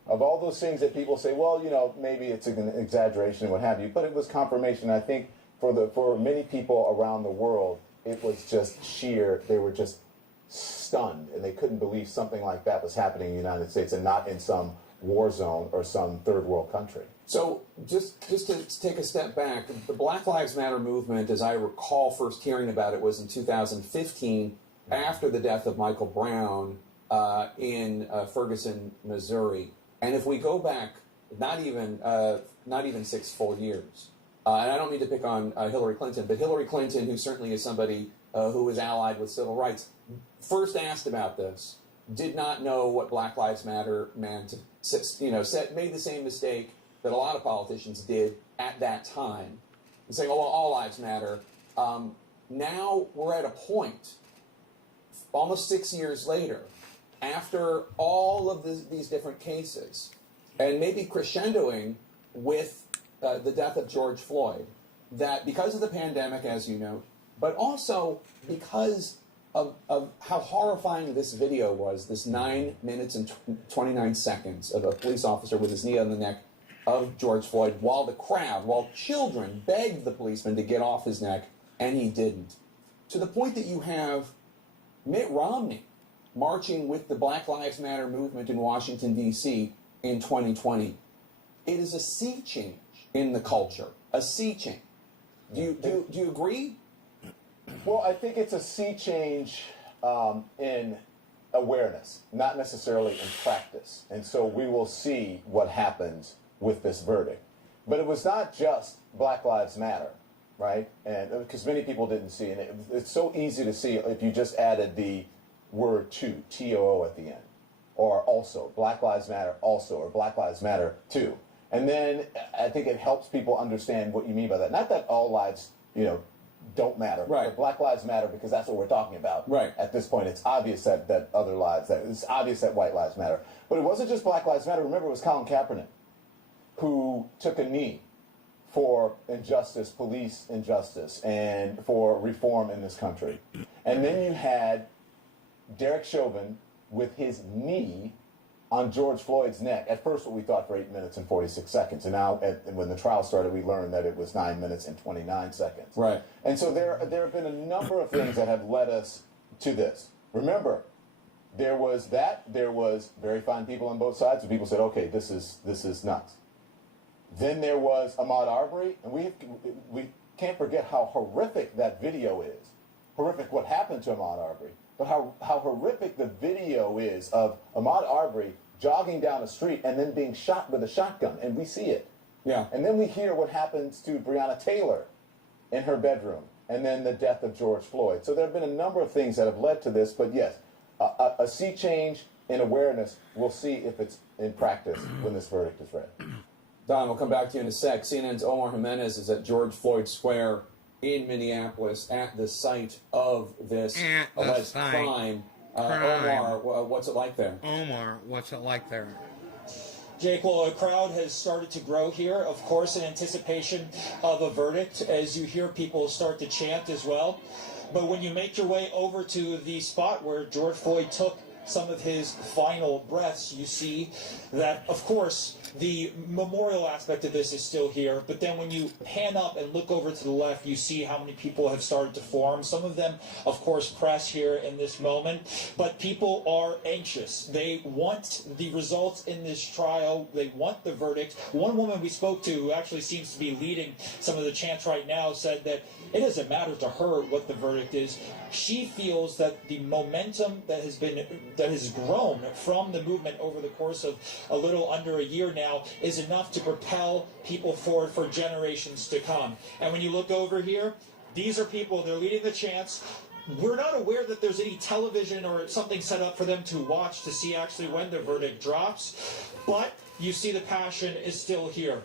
of all those things that people say, well, you know, maybe it's an exaggeration and what have you, but it was confirmation. I think for many people around the world, it was just sheer, they were just stunned, and they couldn't believe something like that was happening in the United States and not in some war zone or some third world country. So just to take a step back, the Black Lives Matter movement, as I recall first hearing about it, was in 2015 after the death of Michael Brown in Ferguson, Missouri. And if we go back, not even 6 full years, and I don't mean to pick on Hillary Clinton, but Hillary Clinton, who certainly is somebody who is allied with civil rights, first asked about this, did not know what Black Lives Matter meant, made the same mistake that a lot of politicians did at that time, and saying, oh, well, all lives matter. Now we're at a point, almost 6 years later, after all of these different cases, and maybe crescendoing with the death of George Floyd, that because of the pandemic, as you know, but also because of how horrifying this video was, this 9 minutes and 29 seconds of a police officer with his knee on the neck of George Floyd while children begged the policeman to get off his neck, and he didn't. To the point that you have Mitt Romney marching with the Black Lives Matter movement in Washington, D.C. in 2020. It is a sea change in the culture, a sea change. Do you agree? Well, I think it's a sea change in awareness, not necessarily in practice. And so we will see what happens with this verdict. But it was not just Black Lives Matter, right? And because many people didn't see, and it's so easy to see if you just added the word to, T-O-O at the end, or also, Black Lives Matter also, or Black Lives Matter too. And then I think it helps people understand what you mean by that. Not that all lives, don't matter. Right. But Black Lives Matter because that's what we're talking about. Right. At this point, it's obvious that other lives, that it's obvious that white lives matter. But it wasn't just Black Lives Matter. Remember, it was Colin Kaepernick who took a knee for injustice, police injustice, and for reform in this country. And then you had Derek Chauvin with his knee on George Floyd's neck. At first, what we thought for 8 minutes and 46 seconds. And now, when the trial started, we learned that it was 9 minutes and 29 seconds. Right. And so there have been a number of things that have led us to this. Remember, there was very fine people on both sides, and people said, okay, this is nuts. Then there was Ahmaud Arbery, and we can't forget how horrific that video is. Horrific what happened to Ahmaud Arbery, but how horrific the video is of Ahmaud Arbery jogging down a street and then being shot with a shotgun, and we see it. Yeah. And then we hear what happens to Breonna Taylor in her bedroom, and then the death of George Floyd. So there have been a number of things that have led to this, but yes, a sea change in awareness. We'll see if it's in practice when this verdict is read. Don, we'll come back to you in a sec. CNN's Omar Jimenez is at George Floyd Square in Minneapolis at the site of this alleged crime. Omar, what's it like there? Omar, what's it like there? Jake, well, a crowd has started to grow here, of course, in anticipation of a verdict, as you hear people start to chant as well. But when you make your way over to the spot where George Floyd took some of his final breaths, you see that, of course, the memorial aspect of this is still here, but then when you pan up and look over to the left, you see how many people have started to form. Some of them, of course, press here in this moment, but people are anxious. They want the results in this trial. They want the verdict. One woman we spoke to, who actually seems to be leading some of the chants right now, said that it doesn't matter to her what the verdict is. She feels that the momentum that has grown from the movement over the course of a little under a year now is enough to propel people forward for generations to come. And when you look over here, these are people, they're leading the chants. We're not aware that there's any television or something set up for them to watch to see actually when the verdict drops, but you see the passion is still here.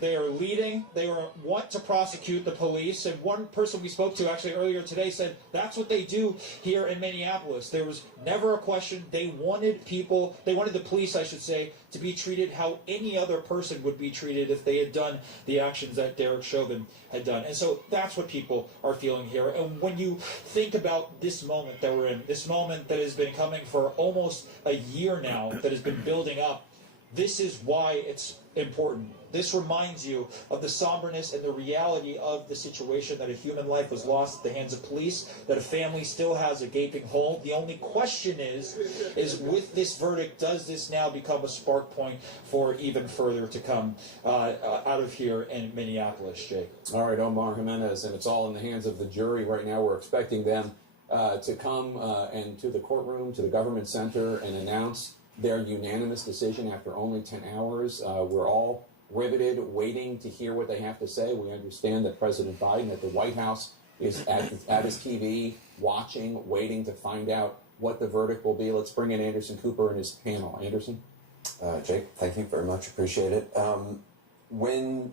They are leading. They want to prosecute the police. And one person we spoke to actually earlier today said that's what they do here in Minneapolis. There was never a question. They wanted the police, I should say, to be treated how any other person would be treated if they had done the actions that Derek Chauvin had done. And so that's what people are feeling here. And when you think about this moment that we're in, this moment that has been coming for almost a year now, that has been building up, this is why it's important. This reminds you of the somberness and the reality of the situation, that a human life was lost at the hands of police, that a family still has a gaping hole. The only question is with this verdict, does this now become a spark point for even further to come out of here in Minneapolis, Jake? All right, Omar Jimenez, and it's all in the hands of the jury right now. We're expecting them to come and to the courtroom, to the government center, and announce their unanimous decision after only 10 hours. We're all riveted, waiting to hear what they have to say. We understand that President Biden at the White House is at his TV, watching, waiting to find out what the verdict will be. Let's bring in Anderson Cooper and his panel. Anderson? Jake, thank you very much. Appreciate it. When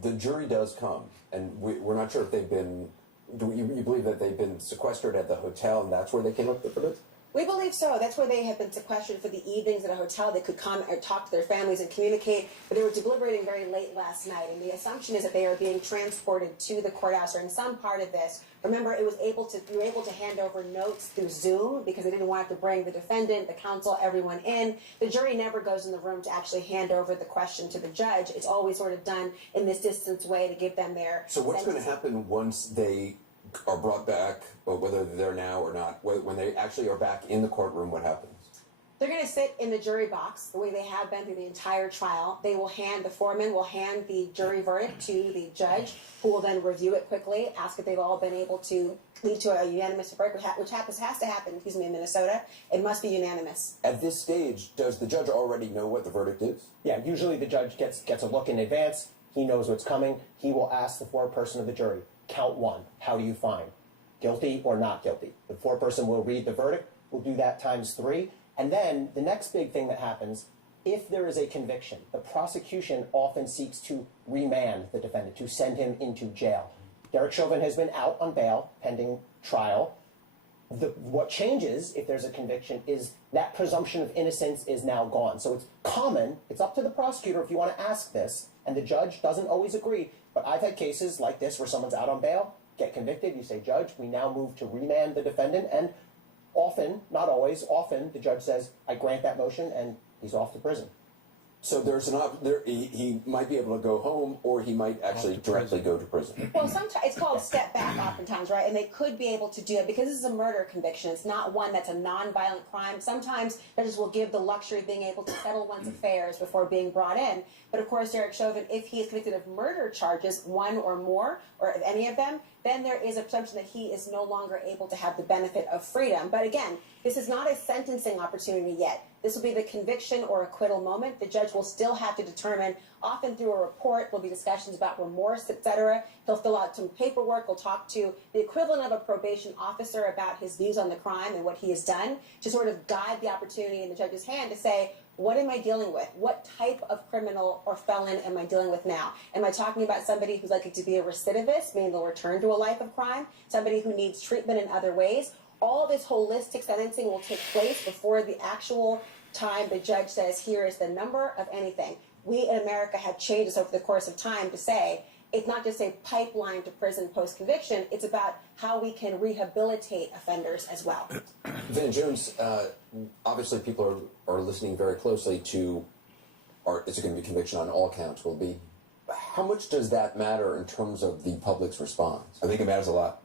the jury does come, and we're not sure if they've been, do you believe that they've been sequestered at the hotel and that's where they came up with the verdict? We believe so. That's where they have been sequestered for the evenings at a hotel. They could come or talk to their families and communicate, but they were deliberating very late last night, and the assumption is that they are being transported to the courthouse or in some part of this. Remember, you were able to hand over notes through Zoom because they didn't want to bring the defendant, the counsel, everyone in. The jury never goes in the room to actually hand over the question to the judge. It's always sort of done in this distance way to give them their So what's going to happen once they are brought back, or whether they're there now or not, when they actually are back in the courtroom, what happens? They're going to sit in the jury box the way they have been through the entire trial. The foreman will hand the jury verdict to the judge, who will then review it quickly, ask if they've all been able to lead to a unanimous verdict, which has to happen, in Minnesota. It must be unanimous. At this stage, does the judge already know what the verdict is? Yeah, usually the judge gets a look in advance. He knows what's coming. He will ask the foreperson of the jury, count one, how do you find? Guilty or not guilty? The foreperson will read the verdict. We'll do that times 3. And then the next big thing that happens, if there is a conviction, the prosecution often seeks to remand the defendant, to send him into jail. Derek Chauvin has been out on bail pending trial. What changes if there's a conviction is that presumption of innocence is now gone. So it's common, it's up to the prosecutor if you want to ask this, and the judge doesn't always agree. But I've had cases like this where someone's out on bail, get convicted, you say, Judge, we now move to remand the defendant, and often, not always, often the judge says, I grant that motion, and he's off to prison. So there's he might be able to go home, or he might actually directly go to prison. Well, sometimes it's called step back oftentimes, right? And they could be able to do it because this is a murder conviction. It's not one that's a non-violent crime. Sometimes judges will give the luxury of being able to settle one's affairs before being brought in. But of course, Derek Chauvin, if he is convicted of murder charges, one or more, or of any of them, then there is a presumption that he is no longer able to have the benefit of freedom. But again, this is not a sentencing opportunity yet. This will be the conviction or acquittal moment. The judge will still have to determine, often through a report, there'll be discussions about remorse, etc. He'll fill out some paperwork. He'll talk to the equivalent of a probation officer about his views on the crime and what he has done to sort of guide the opportunity in the judge's hand to say, what am I dealing with? What type of criminal or felon am I dealing with now? Am I talking about somebody who's likely to be a recidivist, meaning they'll return to a life of crime? Somebody who needs treatment in other ways? All this holistic sentencing will take place before the actual time the judge says, here is the number of anything. We in America have changed this over the course of time to say, it's not just a pipeline to prison post-conviction, it's about how we can rehabilitate offenders as well. Van Jones, obviously people are listening very closely to is it going to be conviction on all counts? Will it be? How much does that matter in terms of the public's response? I think it matters a lot.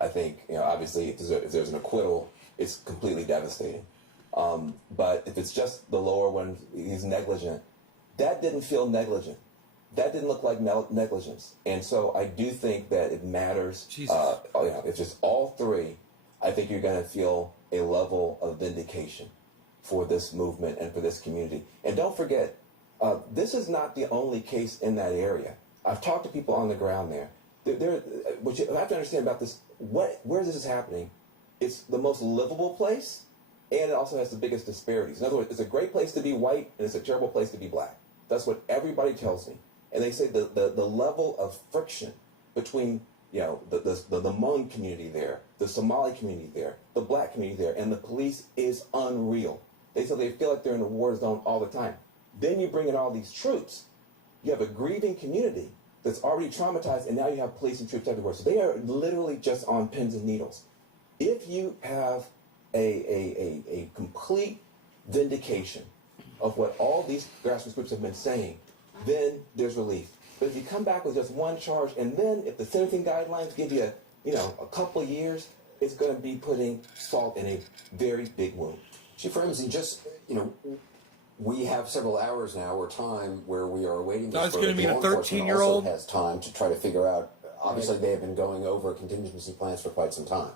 I think, obviously, if there's an acquittal, it's completely devastating. But if it's just the lower one, he's negligent. That didn't feel negligent. That didn't look like negligence. And so I do think that it matters. If just all three, I think you're going to feel a level of vindication for this movement and for this community. And don't forget, this is not the only case in that area. I've talked to people on the ground there. What you have to understand about this, where this is happening, it's the most livable place, and it also has the biggest disparities. In other words, it's a great place to be white, and it's a terrible place to be black. That's what everybody tells me. And they say the level of friction between the Hmong community there, the Somali community there, the black community there, and the police is unreal. They say they feel like they're in a war zone all the time. Then you bring in all these troops. You have a grieving community that's already traumatized, and now you have police and troops everywhere. So they are literally just on pins and needles. If you have a complete vindication of what all these grassroots groups have been saying, then there's relief. But if you come back with just one charge, and then if the sentencing guidelines give you a couple of years, it's going to be putting salt in a very big wound. Chief Ramsey, we have several hours now or time where we are awaiting this. That's going to be a 13-year-old. Also has time to try to figure out. Obviously, they have been going over contingency plans for quite some time.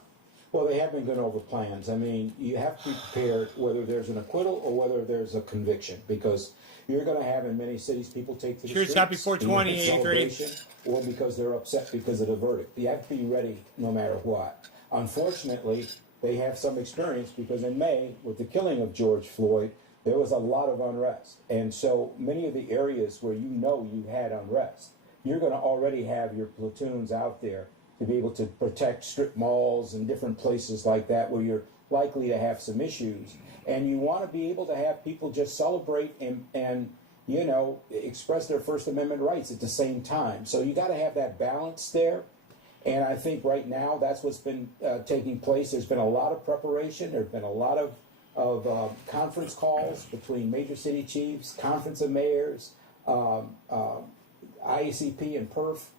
Well, they have been going over plans. I mean, you have to be prepared whether there's an acquittal or whether there's a conviction, because you're going to have in many cities people take to the streets. Cheers, happy 420, 8th grade. Or because they're upset because of the verdict. You have to be ready no matter what. Unfortunately, they have some experience because in May, with the killing of George Floyd, there was a lot of unrest. And so many of the areas where you had unrest, you're going to already have your platoons out there to be able to protect strip malls and different places like that where you're likely to have some issues. And you want to be able to have people just celebrate and express their First Amendment rights at the same time. So you got to have that balance there. And I think right now that's what's been taking place. There's been a lot of preparation. There's been a lot of conference calls between major city chiefs, conference of mayors, IACP and PERF,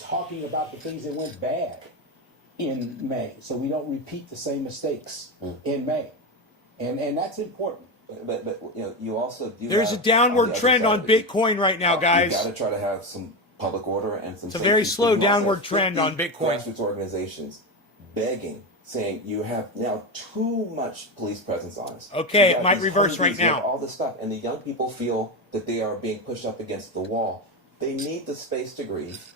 talking about the things that went bad in May, so we don't repeat the same mistakes in May, and that's important. But you also do. There's a downward trend on Bitcoin right now, guys. You got to try to have some public order and some. It's a very slow downward trend on Bitcoin. Grassroots organizations begging, saying you have now too much police presence on us. Okay, it might reverse right now. All this stuff, and the young people feel that they are being pushed up against the wall. They need the space to grieve.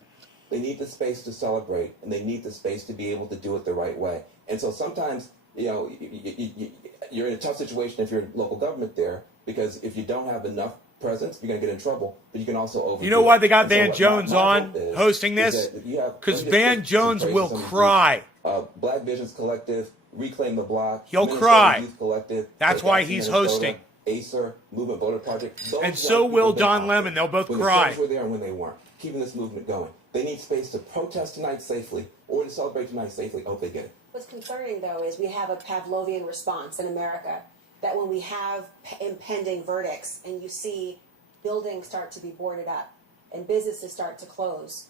They need the space to celebrate, and they need the space to be able to do it the right way. And so sometimes, you're in a tough situation if you're in local government there, because if you don't have enough presence, you're going to get in trouble. But you can also overdo. You know why they got and Van Jones on hosting this? Because Van Jones will cry. Black Visions Collective, Reclaim the Block, He'll Minnesota cry. Youth Collective. That's why he's hosting. Acer, Movement Voter Project. And so will Don Lemon. They'll both cry. When the were there and when they weren't. Keeping this movement going. They need space to protest tonight safely or to celebrate tonight safely. I hope they get it. What's concerning, though, is we have a Pavlovian response in America that when we have impending verdicts and you see buildings start to be boarded up and businesses start to close,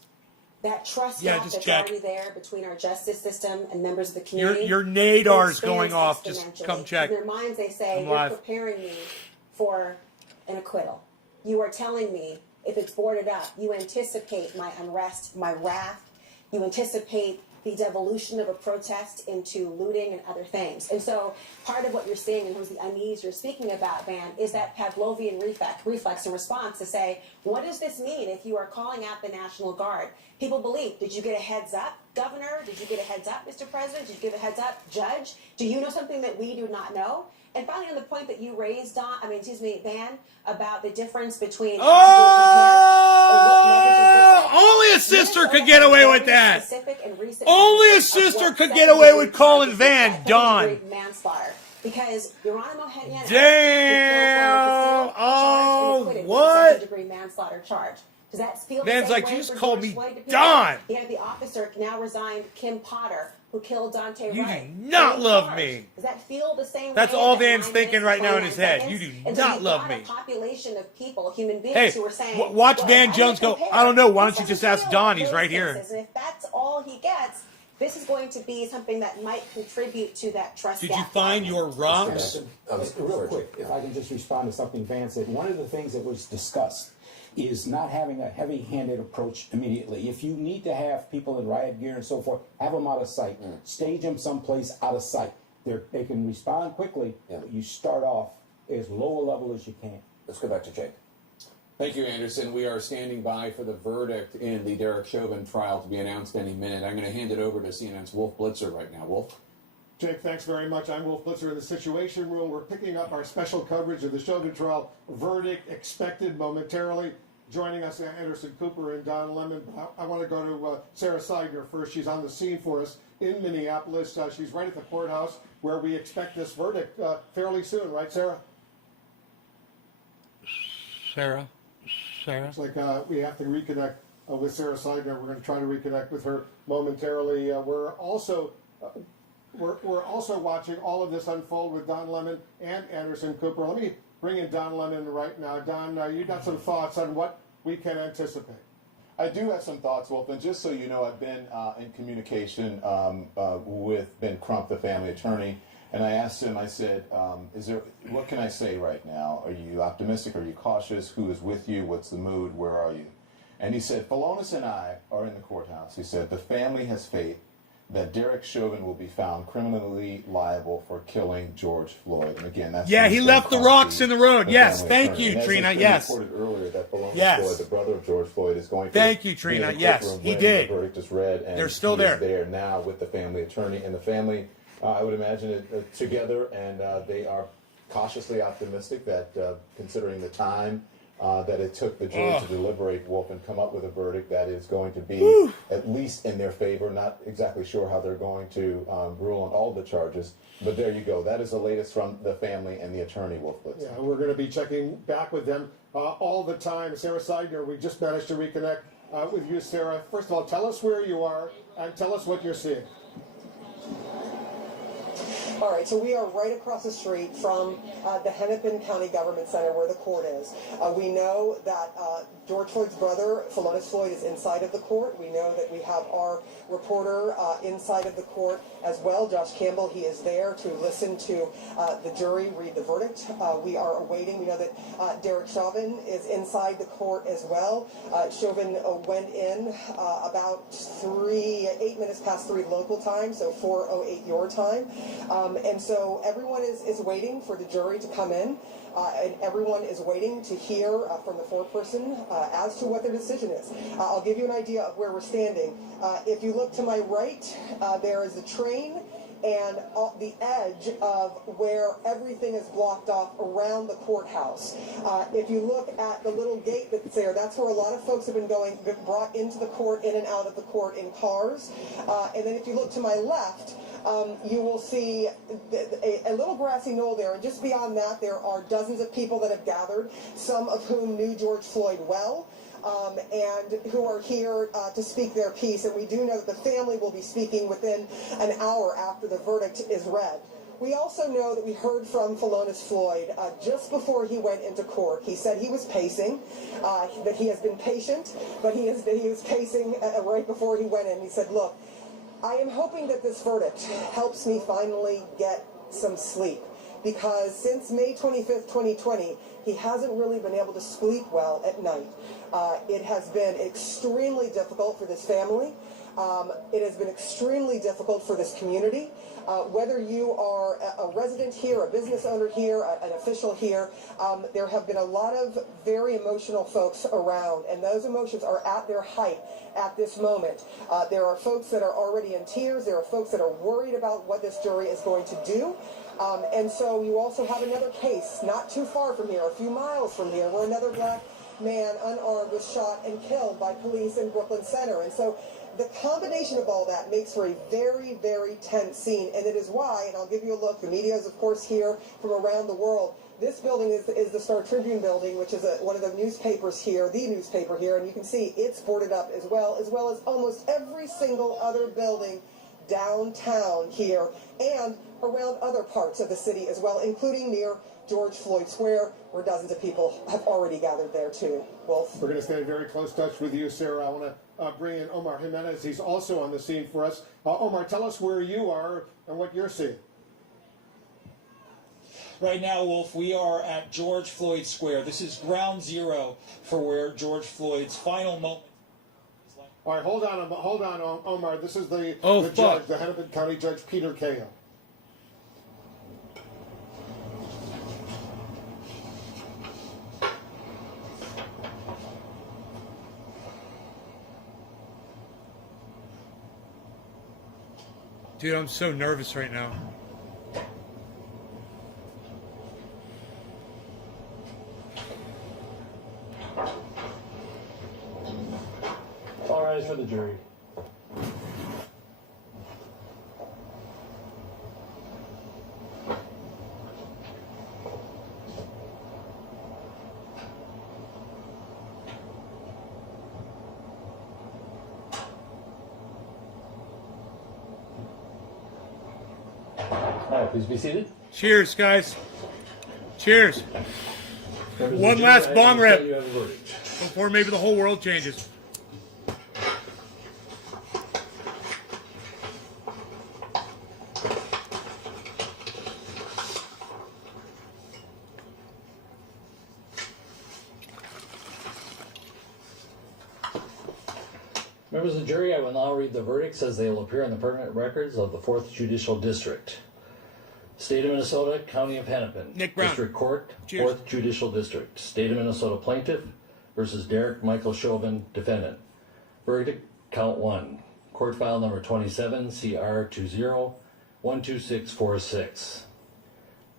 that trust gap that's already there between our justice system and members of the community. Your nadar's going off. Just come check. In their minds, they say, you're preparing me for an acquittal. You are telling me if it's boarded up, you anticipate my unrest, my wrath. You anticipate the devolution of a protest into looting and other things. And so part of what you're seeing in terms of the unease you're speaking about, Van, is that Pavlovian reflex and response to say, what does this mean if you are calling out the National Guard? People believe, did you get a heads up, Governor? Did you get a heads up, Mr. President? Did you give a heads up, Judge? Do you know something that we do not know? And finally, on the point that you raised, Van, about the difference between... only a sister could get away with that. Only a sister could get away with calling Van Don. Manslaughter. Because Geronimo Henry... Damn! Oh, what? Degree manslaughter charge. Does that feel Man's the same like, way you just for called George me Floyd to people? Don. You have the officer now resigned, Kim Potter, who killed Dante You Wright. do not Same love charge. me. Does that feel the same That's way? all That Dan's 9 thinking minutes, right now in his 29 head. seconds? You do And so not you've love got me. a population of people, human beings, Hey, who are saying, watch well, Van if Jones go, compare I don't know, why this don't you just doesn't ask feel Don? like He's those right here. cases. And if that's all he gets, this is going to be something that might contribute to that trust Did gap. you find your rocks? Real quick, if I can just respond to something Van said. One of the things that was discussed is not having a heavy-handed approach immediately. If you need to have people in riot gear and so forth, have them out of sight. Stage them someplace out of sight. They can respond quickly, but you start off as low a level as you can. Let's go back to Jake. Thank you, Anderson. We are standing by for the verdict in the Derek Chauvin trial to be announced any minute. I'm going to hand it over to CNN's Wolf Blitzer right now. Wolf? Jake, thanks very much. I'm Wolf Blitzer in the Situation Room. We're picking up our special coverage of the Chauvin trial. Verdict expected momentarily. Joining us, Anderson Cooper and Don Lemon. I want to go to Sarah Seidner first. She's on the scene for us in Minneapolis. She's right at the courthouse where we expect this verdict fairly soon, right, Sarah? Sarah? It's like we have to reconnect with Sarah Seidner. We're going to try to reconnect with her momentarily. We're also watching all of this unfold with Don Lemon and Anderson Cooper. Let me bring in Don Lemon right now. Don, you got some thoughts on what we can anticipate? I do have some thoughts, Wolf, and just so you know, I've been in communication with Ben Crump, the family attorney, and I asked him, I said, what can I say right now? Are you optimistic? Are you cautious? Who is with you? What's the mood? Where are you? And he said, Pholonis and I are in the courthouse. He said, the family has faith that Derek Chauvin will be found criminally liable for killing George Floyd. And again, that's he left the rocks in the road. Yes, thank you, Trina. Yes. Reported earlier that Pholonis Yes. Floyd, the brother of George Floyd, is going to Thank you, Trina. Yes, he did. The verdict is read, and they're still he there. is there now with the family attorney and the family. I would imagine it together, and they are cautiously optimistic that, considering the time that it took the jury to deliberate, Wolf, and come up with a verdict that is going to be at least in their favor. Not exactly sure how they're going to rule on all the charges, but there you go. That is the latest from the family and the attorney, Wolf Blitzer. Yeah, we're going to be checking back with them all the time. Sarah Seidner, we just managed to reconnect with you, Sarah. First of all, tell us where you are and tell us what you're seeing. All right, so we are right across the street from the Hennepin County Government Center where the court is. We know that George Floyd's brother, Pholonis Floyd, is inside of the court. We know that we have our reporter inside of the court as well, Josh Campbell. He is there to listen to the jury read the verdict. We are awaiting. We know that Derek Chauvin is inside the court as well. Chauvin went in about 8 minutes past 3 local time, so 4:08 your time. And so everyone is waiting for the jury to come in, and everyone is waiting to hear from the foreperson as to what their decision is. I'll give you an idea of where we're standing. If you look to my right, there is a train and the edge of where everything is blocked off around the courthouse. If you look at the little gate that's there, that's where a lot of folks have been brought into the court, in and out of the court in cars. And then if you look to my left, you will see a little grassy knoll there, and just beyond that there are dozens of people that have gathered, some of whom knew George Floyd well, and who are here to speak their piece. And we do know that the family will be speaking within an hour after the verdict is read. We also know that we heard from Pholonis Floyd just before he went into court. He said he was pacing, that he has been patient, but he was pacing right before he went in. He said, look, I am hoping that this verdict helps me finally get some sleep, because since May 25th, 2020, he hasn't really been able to sleep well at night. It has been extremely difficult for this family. It has been extremely difficult for this community. Whether you are a resident here, a business owner here, an official here, there have been a lot of very emotional folks around, and those emotions are at their height at this moment. There are folks that are already in tears. There are folks that are worried about what this jury is going to do. And so you also have another case not too far from here, a few miles from here, where another black man, unarmed, was shot and killed by police in Brooklyn Center. And so The combination of all that makes for a very, very tense scene, and it is why, and I'll give you a look, the media is of course here from around the world. This building is the Star Tribune building, which is one of the newspapers here, the newspaper here, and you can see it's boarded up as well as almost every single other building downtown here and around other parts of the city as well, including near George Floyd Square, where dozens of people have already gathered there too. Wolf? We're going to stay in very close touch with you, Sarah. I want to bring in Omar Jimenez. He's also on the scene for us. Omar, tell us where you are and what you're seeing. Right now, Wolf, we are at George Floyd Square. This is ground zero for where George Floyd's final moment. All right, hold on, Omar. This is the fuck. judge, the Hennepin County Judge Peter Cahill. Dude, I'm so nervous right now. All rise for the jury. All right, please be seated. Cheers, guys. Cheers. Members of One the last jury, I bong understand rip you have a verdict. before maybe the whole world changes. Members of the jury, I will now read the verdicts as they will appear in the permanent records of the 4th Judicial District. State of Minnesota, County of Hennepin. Nick Brown. District Court, Cheers. 4th Judicial District. State of Minnesota Plaintiff versus Derek Michael Chauvin, Defendant. Verdict, Count 1. Court File Number 27, CR 20-12646.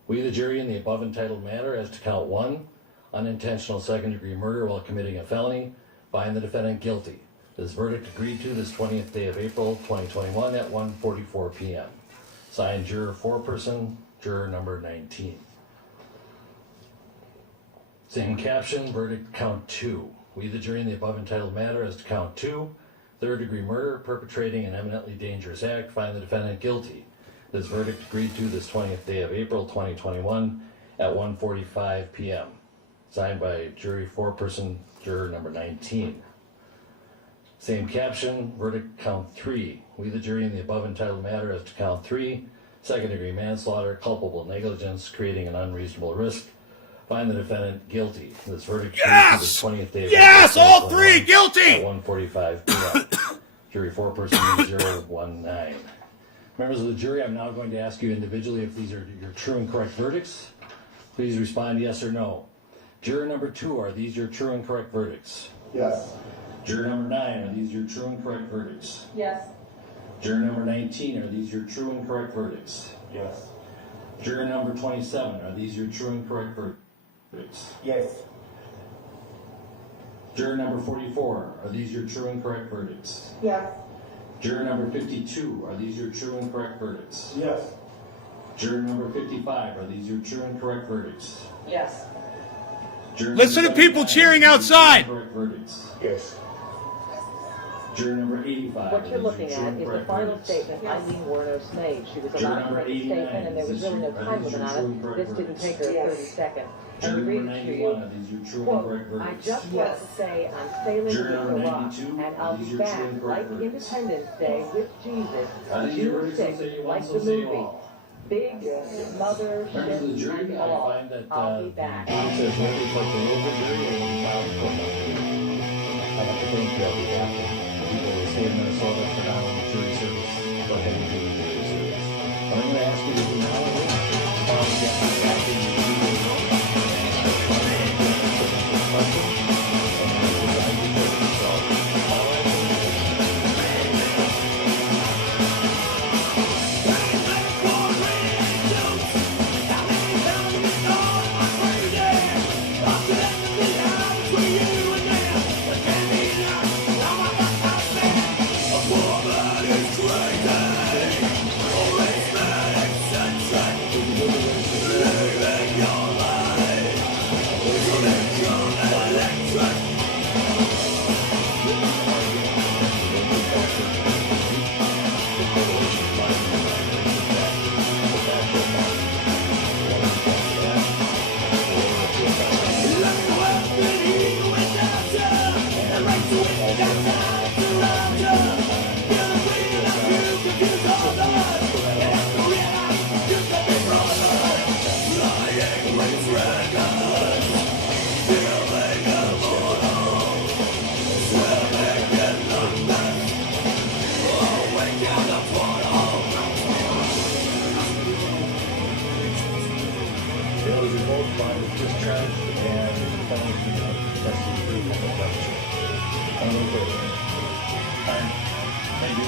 We, the jury, in the above entitled matter as to Count 1, unintentional second-degree murder while committing a felony, find the defendant guilty. This verdict agreed to this 20th day of April, 2021 at 1:44 p.m. Signed, juror foreperson, juror number 19. Same caption, verdict count 2. We, the jury, in the above entitled matter as to count 2, third-degree murder, perpetrating an eminently dangerous act, find the defendant guilty. This verdict agreed to this 20th day of April, 2021 at 1:45 p.m. Signed by jury foreperson, juror number 19. Same caption, verdict count 3. We, the jury, in the above entitled matter as to count 3, second-degree manslaughter, culpable negligence, creating an unreasonable risk, find the defendant guilty. This verdict Yes! is the 20th day of Yes, April, all three 2021 guilty! At 1:45 p.m. Jury foreperson 019. Members of the jury, I'm now going to ask you individually if these are your true and correct verdicts. Please respond yes or no. Juror number 2, are these your true and correct verdicts? Yes. Juror number 9, are these your true and correct verdicts? Yes. Juror number 19, are these your true and correct verdicts? Yes. Juror number 27, are these your true and correct verdicts? Yes. Juror number 44, are these your true and correct verdicts? Yes. Juror number 52, are these your true and correct verdicts? Yes. Juror number 55, are these your true and correct verdicts? Yes. Juror Listen number to people 79, cheering are these your outside. true and correct verdicts? Yes. Juror number 85, What are you're these your looking true at and is the correct final verdicts? statement Eileen Warnos made. She was Juror allowed to number make a statement, 89, and there was is really no this time your limit true and on it. correct This didn't take her verdicts? 30 seconds. Juror And number read it to 91, you. are these your true and Quote, correct I verdicts? just want to say I'm sailing Juror to number the rock, 92, and I'll are these be your back true and like correct verdicts? Independence Day with Jesus. Are these your verdicts? June Some say you 6th, one, like some the say you movie. all. Big mother Members of the ship jury, and I all. find that I'll be back. the verdict is only for the local jury and will be filed in court documents. I'd like to thank you on behalf of the people of the state of Minnesota for not only jury service, but heavy duty jury service. And I'm going to ask you to do now and then. Get my back in the jury room. It was revoked by the discharge and the defendant tested through from the temperature. I'm okay with it. Fine. Thank you.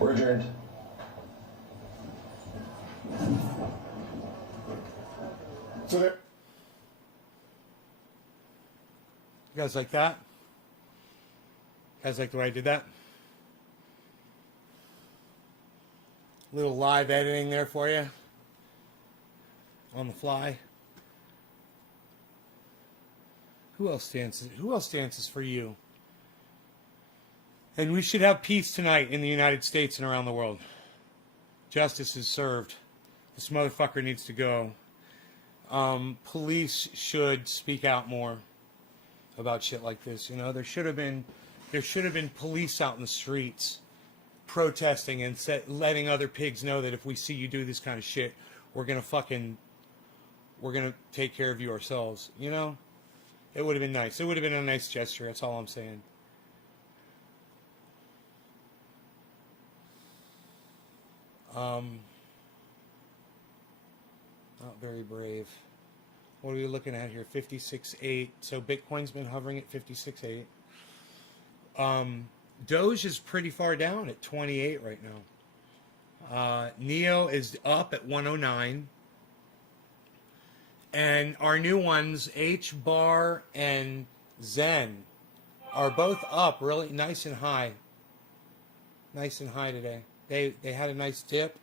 We're adjourned. So there. You guys like that? You guys like the way I did that? Little live editing there for you. On the fly. Who else dances? Who else dances for you? And we should have peace tonight in the United States and around the world. Justice is served. This motherfucker needs to go. Police should speak out more about shit like this. You know, there should have been police out in the streets protesting and letting other pigs know that if we see you do this kind of shit, we're gonna take care of you ourselves. You know, it would have been nice. It would have been a nice gesture. That's all I'm saying. Not very brave. What are we looking at here? 56.8. So Bitcoin's been hovering at 56.8. Doge is pretty far down at 28 right now. Neo is up at 109. And our new ones, H-Bar and Zen, are both up really nice and high. Nice and high today. They had a nice dip.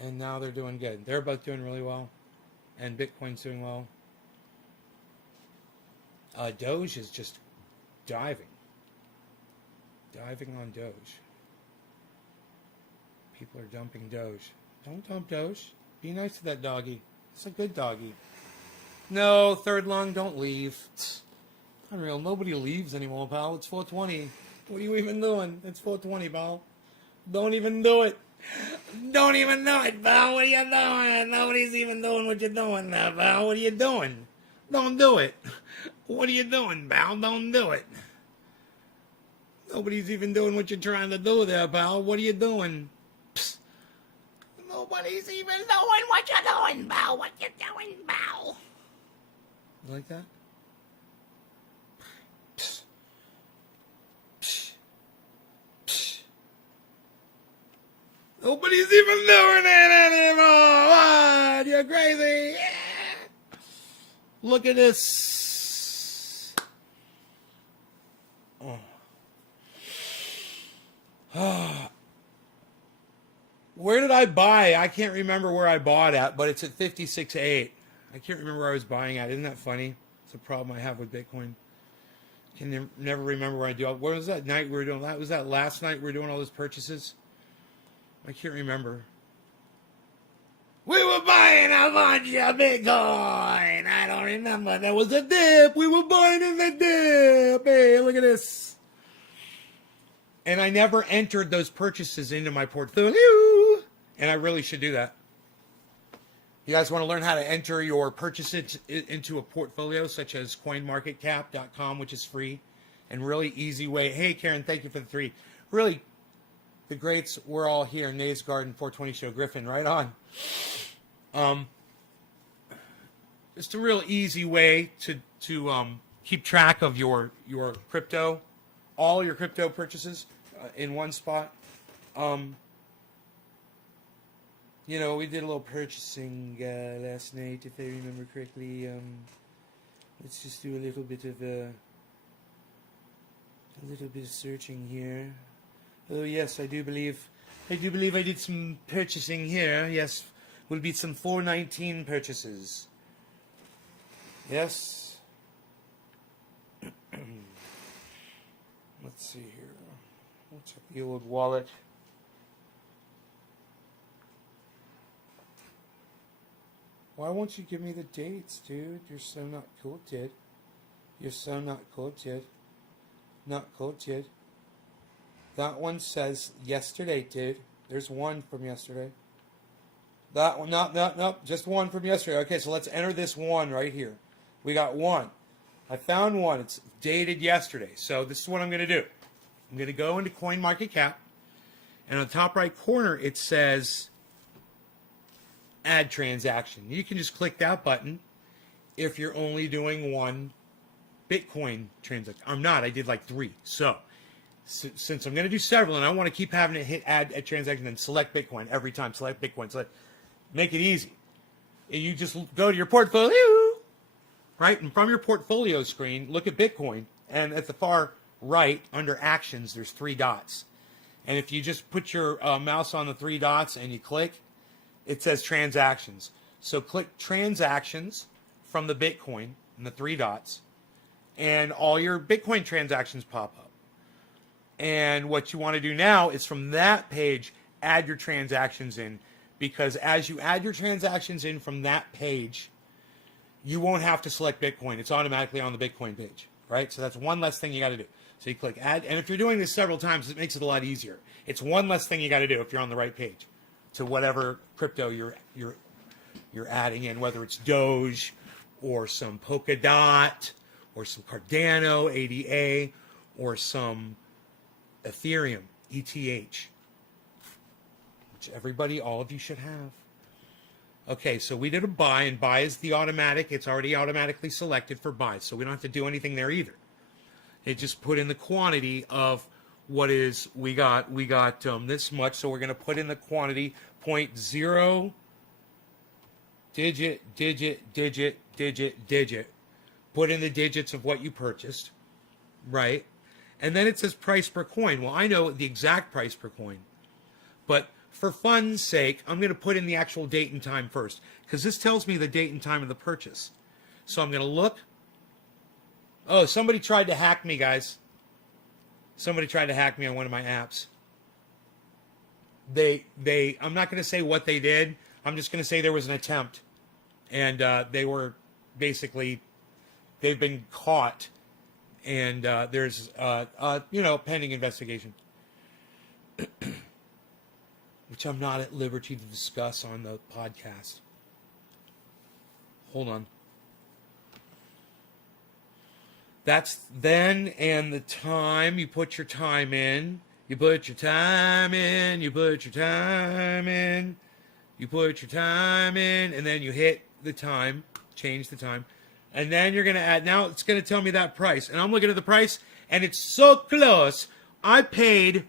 And now they're doing good. They're both doing really well. And Bitcoin's doing well. Doge is just diving. Diving on Doge. People are dumping Doge. Don't dump Doge. Be nice to that doggy. It's a good doggy. No, third lung, don't leave. It's unreal. Nobody leaves anymore, pal. It's 420. What are you even doing? It's 420, pal. Don't even do it. Don't even do it, pal. What are you doing? Nobody's even doing what you're doing now, pal. What are you doing? Don't do it. What are you doing, pal? Don't do it. Nobody's even doing what you're trying to do there, pal. What are you doing? Psst. Nobody's even doing what you're doing, pal. What you doing, pal? You like that? Psst. Psst. Psst. Nobody's even doing it anymore. What? You're crazy. Yeah. Look at this. Oh. Where did I buy? I can't remember where I bought at, but it's at 56.8. I can't remember where I was buying at. Isn't that funny? It's a problem I have with Bitcoin. Can never remember what I do. What was that night we were doing? Was that last night we were doing all those purchases? I can't remember. We were buying a bunch of Bitcoin. I don't remember. There was a dip. We were buying in the dip. Hey, look at this. And I never entered those purchases into my portfolio. And I really should do that. You guys want to learn how to enter your purchases into a portfolio, such as coinmarketcap.com, which is free and really easy way. Hey, Karen, thank you for the 3. Really, the greats, we're all here. Nays Garden, 420 Show, Griffin, right on. Just a real easy way to keep track of your crypto, all your crypto purchases in one spot. You know, we did a little purchasing last night, if I remember correctly. Let's just do a little bit of searching here. Oh yes, I do believe I did some purchasing here. Yes, will be some 419 purchases. Yes. Let's see here. Let's check the old wallet. Why won't you give me the dates, dude? You're so not cool, dude. You're so not cool, dude. Not cool, dude. That one says yesterday, dude. There's one from yesterday. That one, no, just one from yesterday. Okay, so let's enter this one right here. We got one. I found one. It's dated yesterday. So this is what I'm going to do. I'm going to go into CoinMarketCap, and on the top right corner it says Add Transaction. You can just click that button if you're only doing one Bitcoin transaction. I'm not. I did like 3. So since I'm going to do several, and I want to keep having to hit Add a Transaction and select Bitcoin every time. Select Bitcoin. Select. Make it easy. You just go to your portfolio, right? And from your portfolio screen, look at Bitcoin. And at the far right, under Actions, there's 3 dots. And if you just put your mouse on the 3 dots and you click, it says Transactions. So click Transactions from the Bitcoin and the 3 dots. And all your Bitcoin transactions pop up. And what you want to do now is from that page, add your transactions in. Because as you add your transactions in from that page, you won't have to select Bitcoin. It's automatically on the Bitcoin page, right? So that's one less thing you got to do. So you click Add. And if you're doing this several times, it makes it a lot easier. It's one less thing you got to do if you're on the right page to whatever crypto you're adding in, whether it's Doge or some Polkadot or some Cardano, ADA, or some Ethereum, ETH. Everybody, all of you should have. Okay, so we did a buy, and buy is the automatic. It's already automatically selected for buy, so we don't have to do anything there either. It just put in the quantity of what is we got this much, so we're going to put in the quantity 0.0 digit. Put in the digits of what you purchased, right? And then it says price per coin. Well, I know the exact price per coin, but for fun's sake, I'm going to put in the actual date and time first, because this tells me the date and time of the purchase. So I'm going to look. Oh, somebody tried to hack me, guys. Somebody tried to hack me on one of my apps. I'm not going to say what they did. I'm just going to say there was an attempt. And they were basically, they've been caught. And there's, pending investigation. Which I'm not at liberty to discuss on the podcast. Hold on. That's then and the time. You put your time in. You put your time in. You put your time in. You put your time in. And then you hit the time. Change the time. And then you're going to add. Now it's going to tell me that price. And I'm looking at the price. And it's so close. I paid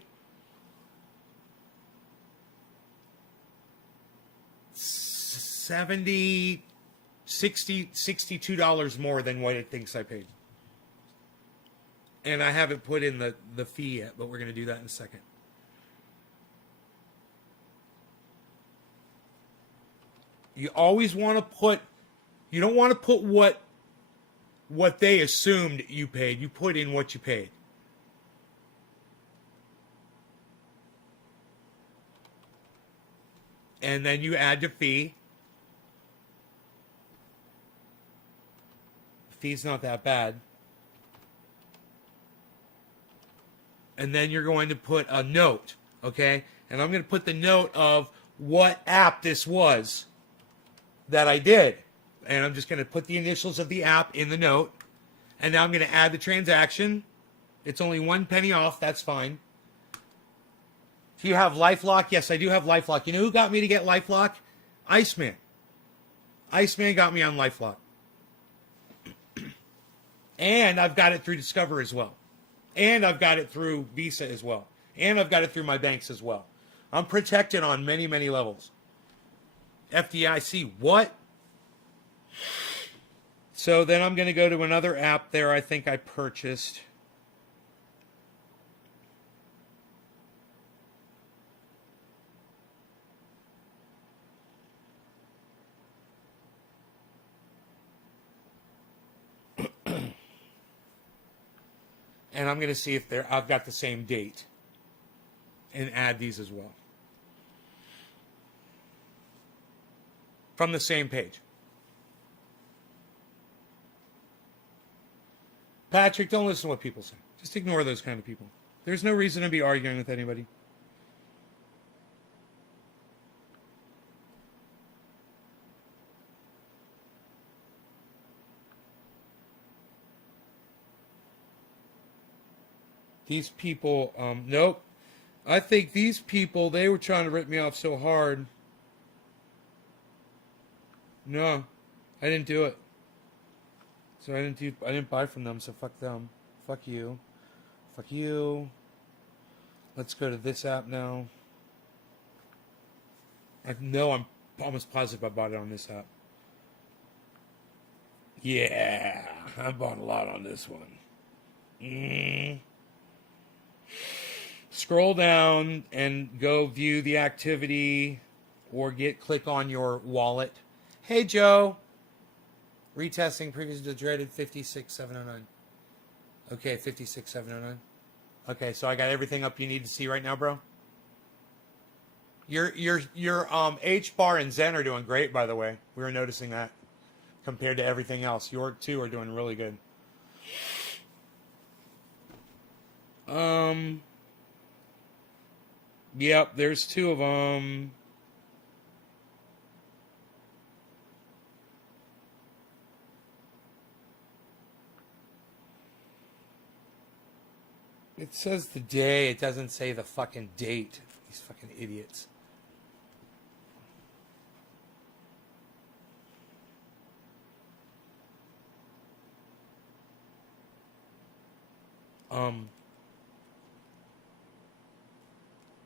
$70, $60, $62 more than what it thinks I paid. And I haven't put in the fee yet, but we're going to do that in a second. You always want to put, you don't want to put what what they assumed you paid. You put in what you paid. And then you add the fee. The fee's not that bad. And then you're going to put a note, okay? And I'm going to put the note of what app this was that I did. And I'm just going to put the initials of the app in the note. And now I'm going to add the transaction. It's only 1 penny off. That's fine. Do you have LifeLock? Yes, I do have LifeLock. You know who got me to get LifeLock? Iceman. Iceman got me on LifeLock. And I've got it through Discover as well. And I've got it through Visa as well. And I've got it through my banks as well. I'm protected on many, many levels. FDIC, what? So then I'm going to go to another app there I think I purchased. And I'm going to see if I've got the same date. And add these as well. From the same page. Patrick, don't listen to what people say. Just ignore those kind of people. There's no reason to be arguing with anybody. These people, nope. I think these people, they were trying to rip me off so hard. No, I didn't do it. So I didn't buy from them, so fuck them. Fuck you. Fuck you. Let's go to this app now. I'm almost positive I bought it on this app. Yeah, I bought a lot on this one. Scroll down and go view the activity or click on your wallet. Hey, Joe. Retesting previously dreaded 56709. Okay, 56709. Okay, so I got everything up you need to see right now, bro. Your H bar and Zen are doing great, by the way. We were noticing that compared to everything else. Your two are doing really good. Yep, there's two of them. It says the day. It doesn't say the fucking date. These fucking idiots.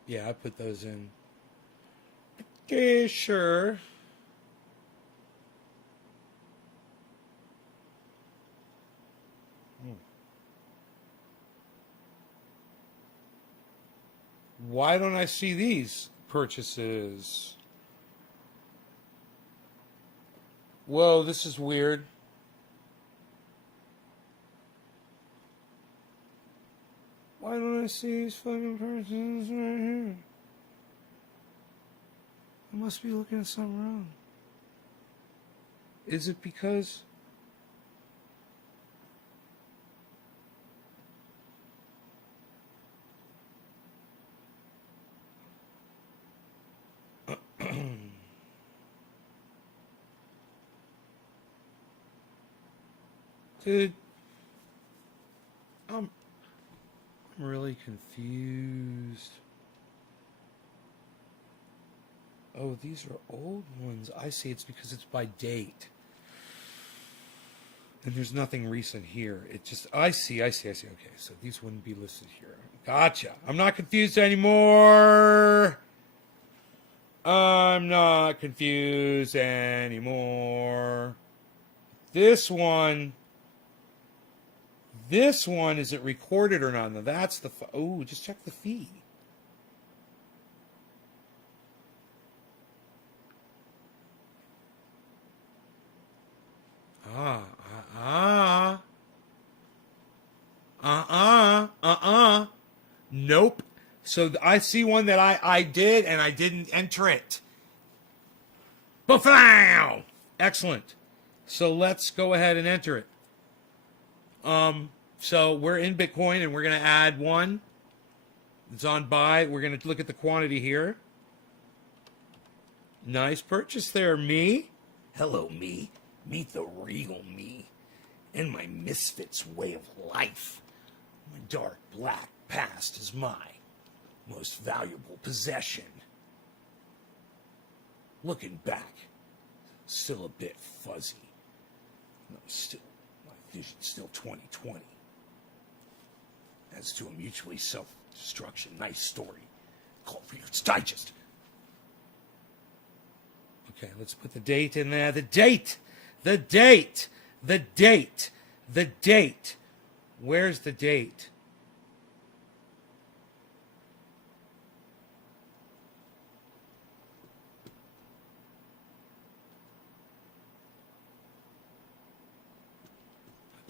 Yeah, I put those in. Okay, sure. Why don't I see these purchases? Whoa, this is weird. Why don't I see these fucking purchases right here? I must be looking at something wrong. Is it because... Dude, I'm really confused. Oh, these are old ones. I see. It's because it's by date. And there's nothing recent here. It just, I see. Okay, so these wouldn't be listed here. Gotcha. I'm not confused anymore. I'm not confused anymore. This one, is it recorded or not? Now that's the, oh, just check the fee. So I see one that I did, and I didn't enter it. Ba-fow! Excellent. So let's go ahead and enter it. So we're in Bitcoin, and we're going to add one. It's on buy. We're going to look at the quantity here. Nice purchase there, me. Hello, me. Meet the real me and my misfits way of life. My dark black past is my most valuable possession. Looking back, still a bit fuzzy. No, still, my vision's still 20/20. As to a mutually self-destruction, nice story called Reader's Digest. Okay, let's put the date in there. The date! The date! The date! The date! Where's the date?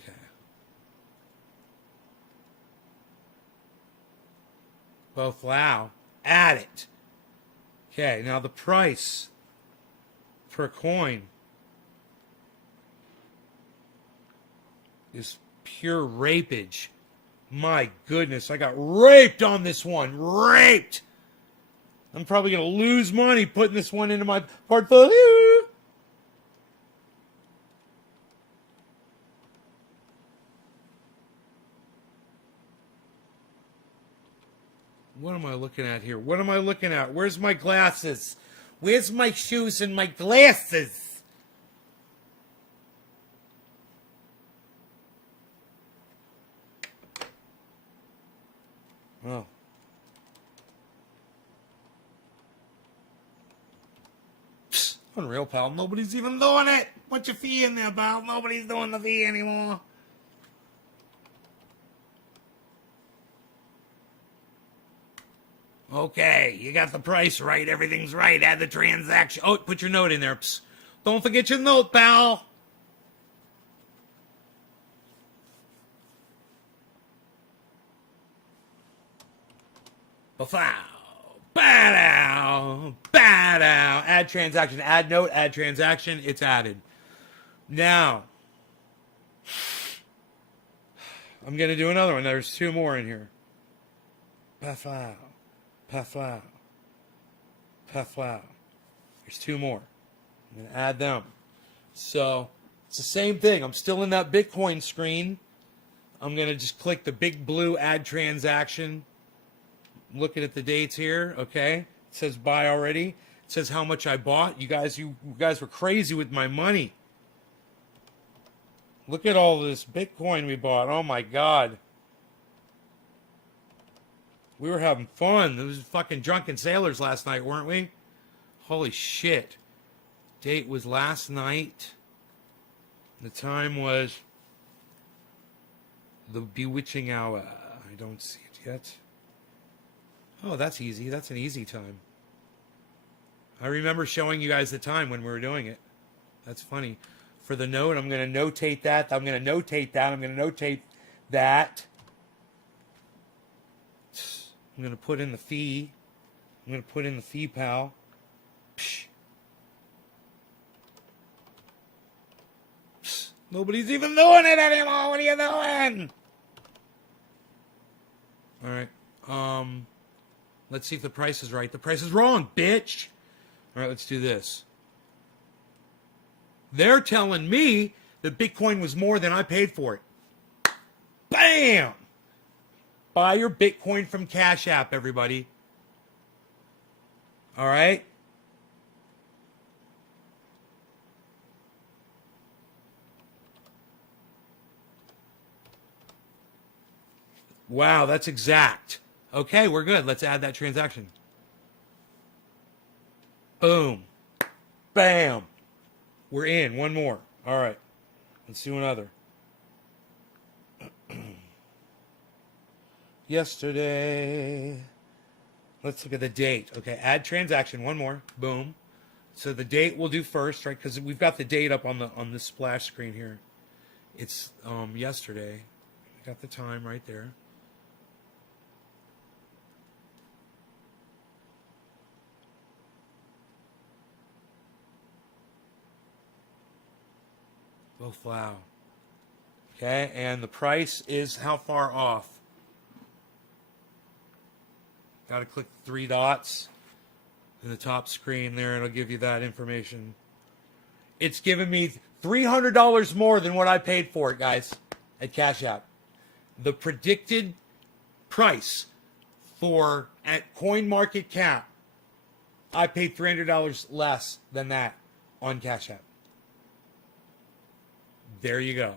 Okay. Both wow. Add it. Okay, now the price per coin is pure rapage. My goodness, I got raped on this one. Raped! I'm probably going to lose money putting this one into my portfolio. What am I looking at here? What am I looking at? Where's my glasses? Where's my shoes and my glasses? Oh. Psst, unreal, pal. Nobody's even doing it. Put your fee in there, pal. Nobody's doing the fee anymore. Okay, you got the price right. Everything's right. Add the transaction. Oh, put your note in there. Psst. Don't forget your note, pal. Ba-fow. Ba-dow. Ba-dow. Add transaction. Add note. Add transaction. It's added. Now, I'm going to do another one. There's two more in here. Ba-fow. Pa-flow. Pa-flow. There's two more. I'm going to add them. So, it's the same thing. I'm still in that Bitcoin screen. I'm going to just click the big blue add transaction. I'm looking at the dates here, okay? It says buy already. It says how much I bought. You guys were crazy with my money. Look at all this Bitcoin we bought. Oh my God. We were having fun. There was fucking drunken sailors last night, weren't we? Holy shit. Date was last night. The time was the bewitching hour. I don't see it yet. Oh, that's easy. That's an easy time. I remember showing you guys the time when we were doing it. That's funny. For the note, I'm going to notate that. I'm going to notate that. I'm going to notate that. I'm going to put in the fee. I'm going to put in the fee, pal. Psh. Psh. Nobody's even doing it anymore. What are you doing? All right. Let's see if the price is right. The price is wrong, bitch. All right, let's do this. They're telling me that Bitcoin was more than I paid for it. Bam! Buy your Bitcoin from Cash App, everybody. All right? Wow, that's exact. Okay, we're good. Let's add that transaction. Boom. Bam. We're in. One more. All right. Let's do another. Yesterday. Let's look at the date. Okay, add transaction. One more. Boom. So the date we'll do first, right? Because we've got the date up on the splash screen here. It's yesterday. We got the time right there. Oh, wow. Okay, and the price is how far off? Got to click the 3 dots in the top screen there. It'll give you that information. It's given me $300 more than what I paid for it, guys, at Cash App. The predicted price for at CoinMarketCap, I paid $300 less than that on Cash App. There you go.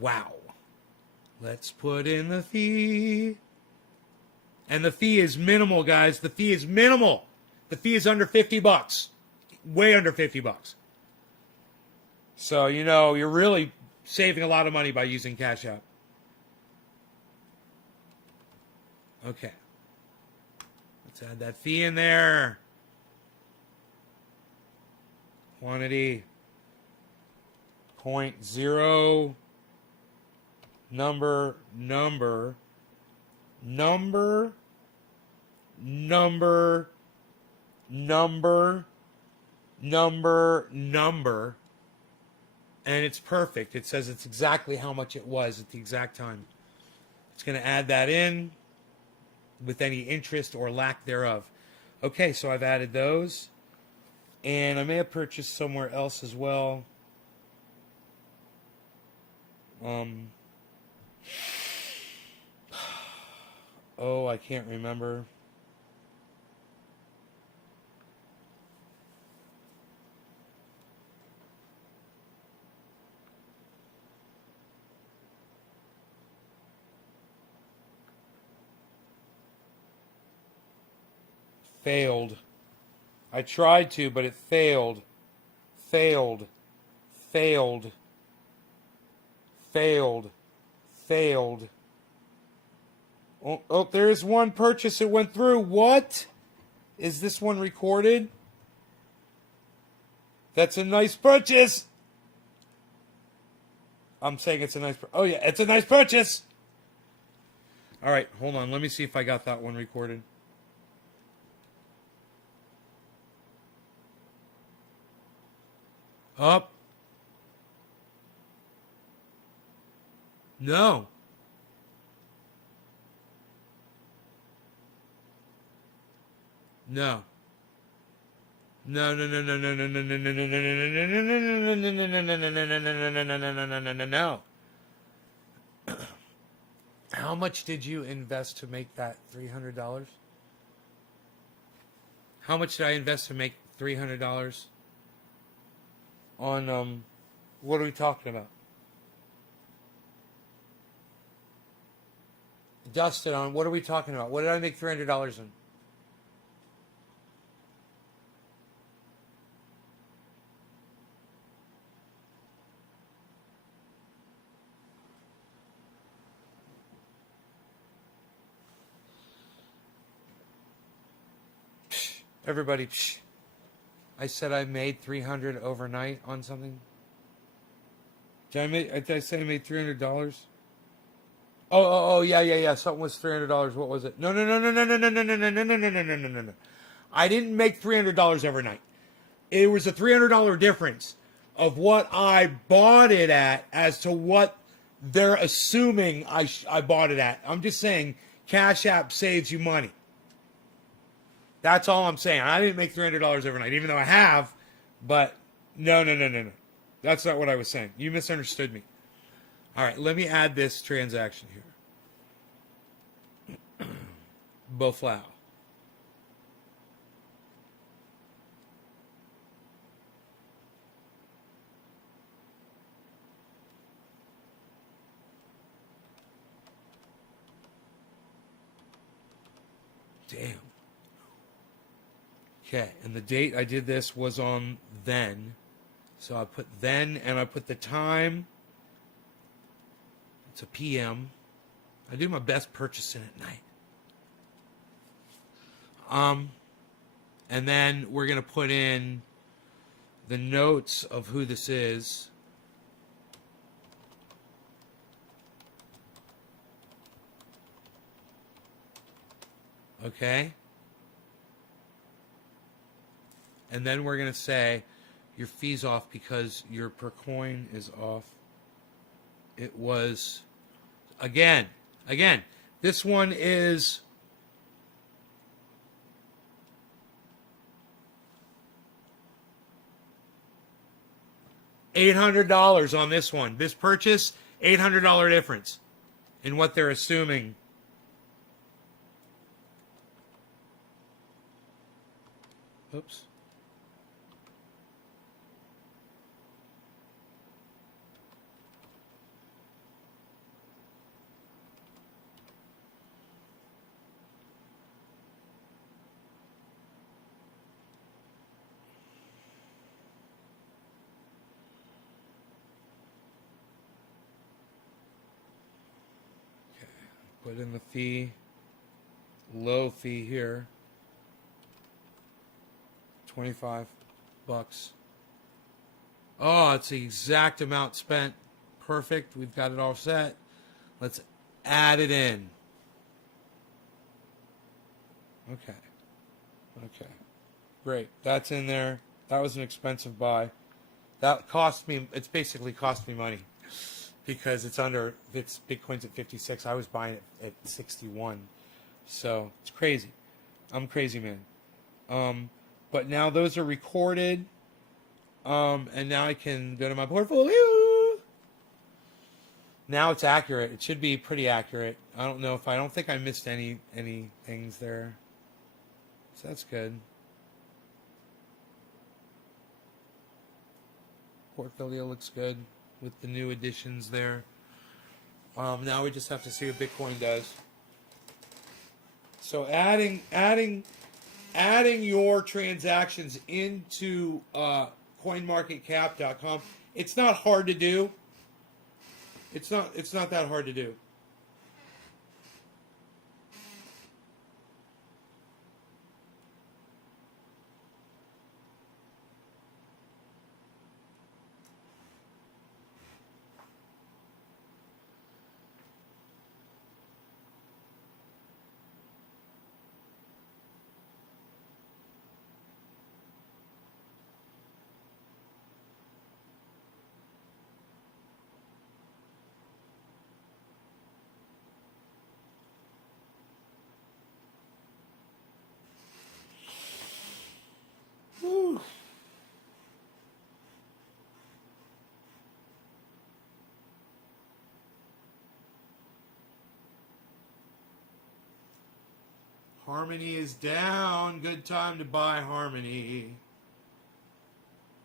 Wow. Let's put in the fee. And the fee is minimal, guys. The fee is minimal. The fee is under $50. Way under $50. So, you know, you're really saving a lot of money by using Cash App. Okay. Let's add that fee in there. Quantity. 0.0. Number. And it's perfect. It says it's exactly how much it was at the exact time. It's going to add that in with any interest or lack thereof. Okay, so I've added those. And I may have purchased somewhere else as well. Oh, I can't remember. Failed. I tried to, but it failed. Failed. Oh, there's one purchase that went through. What? Is this one recorded? That's a nice purchase. I'm saying it's a nice... Oh, yeah, it's a nice purchase. All right, hold on. Let me see if I got that one recorded. Up. No. No. No. How much did you invest to make that $300? How much did I invest to make $300? On, what are we talking about? Dustin, on what are we talking about? What did I make $300 in? Everybody, I said I made $300 overnight on something. Did I say I made $300? Oh, yeah. Something was $300. What was it? No. I didn't make $300 overnight. It was a $300 difference of what I bought it at as to what they're assuming I bought it at. I'm just saying Cash App saves you money. That's all I'm saying. I didn't make $300 overnight, even though I have, but no. That's not what I was saying. You misunderstood me. All right, let me add this transaction here. Boflau. Damn. Okay, and the date I did this was on then. So I put then, and I put the time. It's a PM. I do my best purchasing at night. And then we're going to put in the notes of who this is. Okay. And then we're going to say your fee's off because your per coin is off. It was, again, this one is $800 on this one. This purchase, $800 difference in what they're assuming. Oops. Put in the fee, low fee here, $25. Oh, it's the exact amount spent. Perfect. We've got it all set. Let's add it in. Okay. Great. That's in there. That was an expensive buy. That cost me, it's basically cost me money. Because it's Bitcoin's at 56. I was buying it at 61. So it's crazy. I'm crazy, man. But now those are recorded. And now I can go to my portfolio. Now it's accurate. It should be pretty accurate. I don't think I missed any things there. So that's good. Portfolio looks good with the new additions there. Now we just have to see what Bitcoin does. So adding your transactions into CoinMarketCap.com, it's not hard to do. It's not that hard to do. Whew. Harmony is down. Good time to buy Harmony.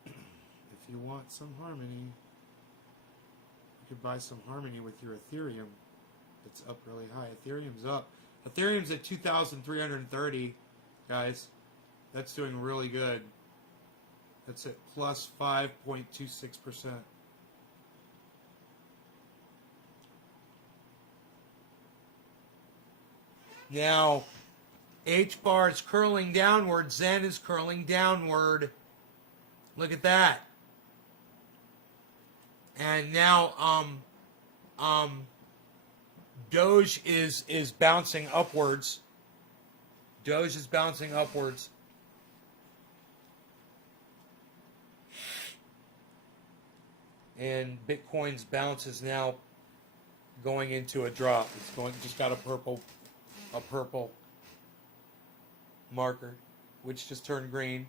If you want some Harmony, you could buy some Harmony with your Ethereum. It's up really high. Ethereum's up. Ethereum's at 2,330, guys. That's doing really good. That's at plus 5.26%. Now, H-bar is curling downward. Zen is curling downward. Look at that. And now, Doge is bouncing upwards. Doge is bouncing upwards. And Bitcoin's bounce is now going into a drop. It's just got a purple marker, which just turned green.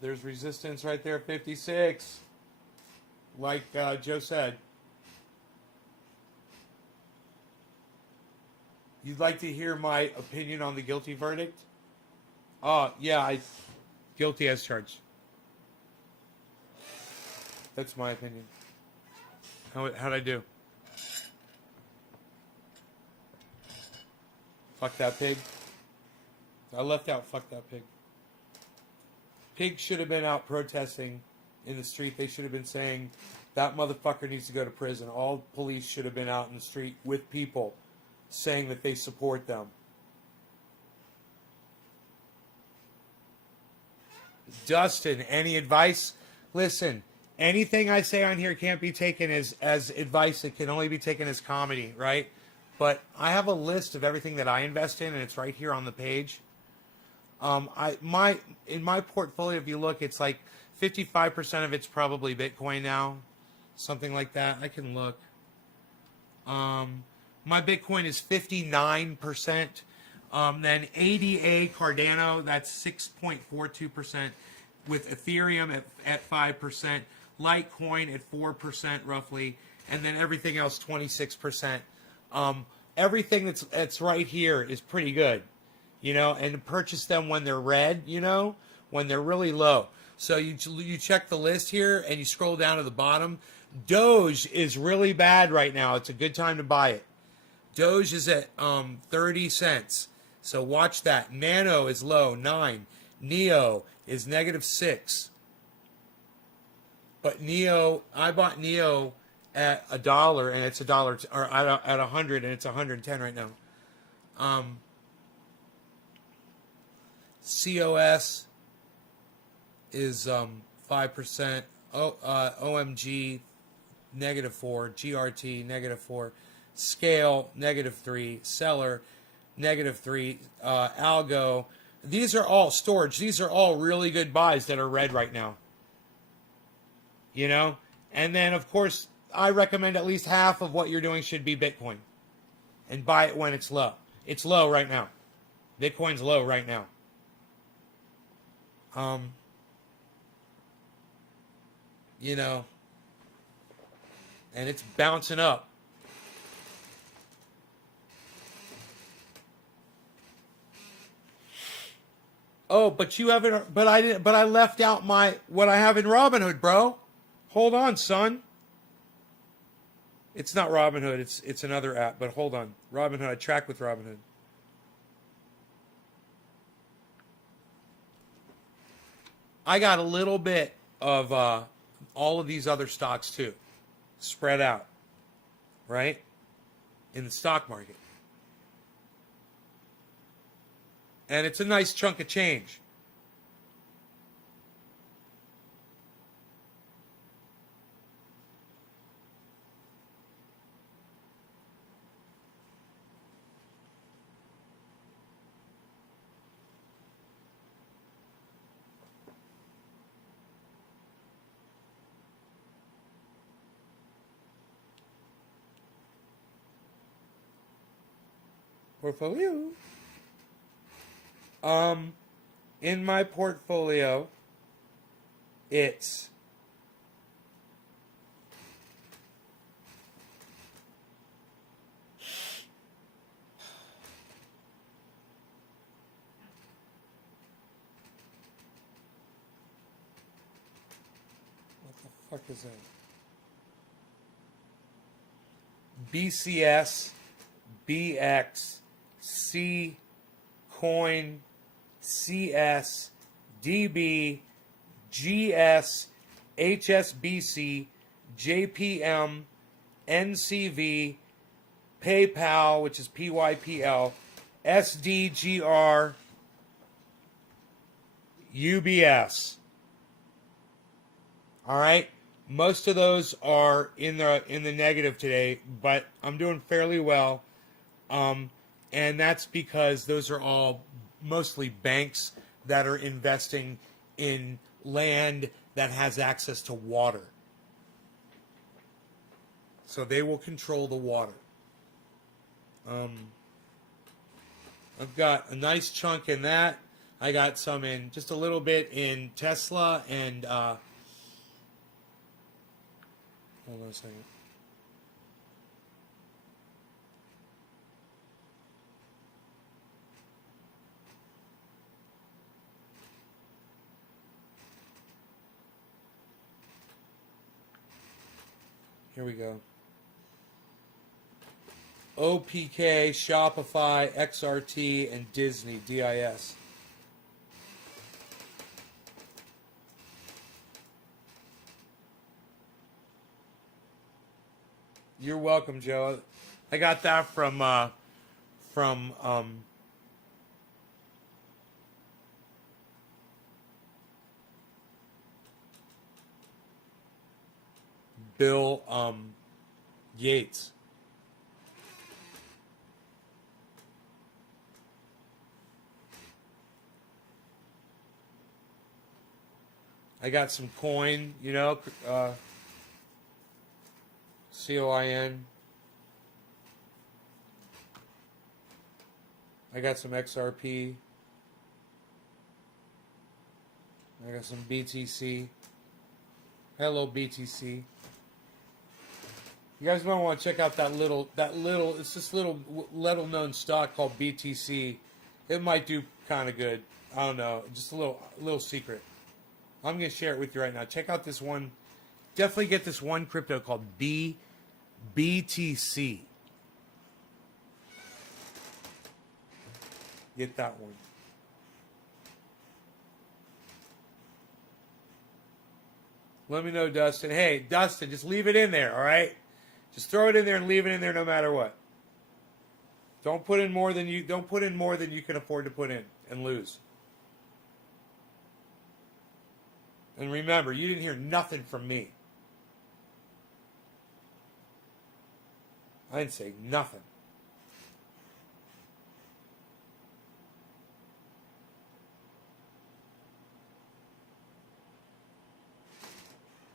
There's resistance right there at 56, like Joe said. You'd like to hear my opinion on the guilty verdict? Yeah, guilty as charged. That's my opinion. How'd I do? Fuck that pig. I left out fuck that pig. Pig should have been out protesting in the street. They should have been saying that motherfucker needs to go to prison. All police should have been out in the street with people saying that they support them. Dustin, any advice? Listen, anything I say on here can't be taken as advice. It can only be taken as comedy, right? But I have a list of everything that I invest in, and it's right here on the page. In my portfolio, if you look, it's like 55% of it's probably Bitcoin now, something like that. I can look. My Bitcoin is 59%. Then ADA Cardano, that's 6.42%, with Ethereum at 5%, Litecoin at 4% roughly, and then everything else 26%. Everything that's right here is pretty good, you know, and purchase them when they're red, you know, when they're really low. So you check the list here and you scroll down to the bottom. Doge is really bad right now. It's a good time to buy it. Doge is at 30 cents. So watch that. Nano is low, 9. Neo is -6. But Neo, I bought Neo at $1 and it's $1, or at 100 and it's 110 right now. COS is 5%. OMG -4. GRT -4. Scale -3. Seller -3. Algo. These are all storage. These are all really good buys that are red right now. You know? And then, of course, I recommend at least half of what you're doing should be Bitcoin. And buy it when it's low. It's low right now. Bitcoin's low right now. You know, and it's bouncing up. Oh, but you haven't. But I didn't. But I left out what I have in Robinhood, bro. Hold on, son. It's not Robinhood. It's another app. But hold on, Robinhood. I track with Robinhood. I got a little bit of all of these other stocks too, spread out, right, in the stock market. And it's a nice chunk of change. Portfolio. In my portfolio, it's what the fuck is that? BCS, BX, C, Coin, CS, DB, GS, HSBC, JPM, NCV, PayPal, which is PYPL, SDGR, UBS. All right, most of those are in the negative today, but I'm doing fairly well. And that's because those are all mostly banks that are investing in land that has access to water. So they will control the water. I've got a nice chunk in that. I got some in, just a little bit in Tesla and, hold on a second. Here we go. OPK, Shopify, XRT, and Disney, DIS. You're welcome, Joe. I got that from Bill Gates. I got some coin, COIN. I got some XRP. I got some BTC. Hello, BTC. You guys might want to check out that little, it's this little known stock called BTC. It might do kind of good. I don't know. Just a little secret. I'm going to share it with you right now. Check out this one. Definitely get this one crypto called BTC. Get that one. Let me know, Dustin. Hey, Dustin, just leave it in there, all right? Just throw it in there and leave it in there no matter what. Don't put in more than you can afford to put in and lose. And remember, you didn't hear nothing from me. I didn't say nothing.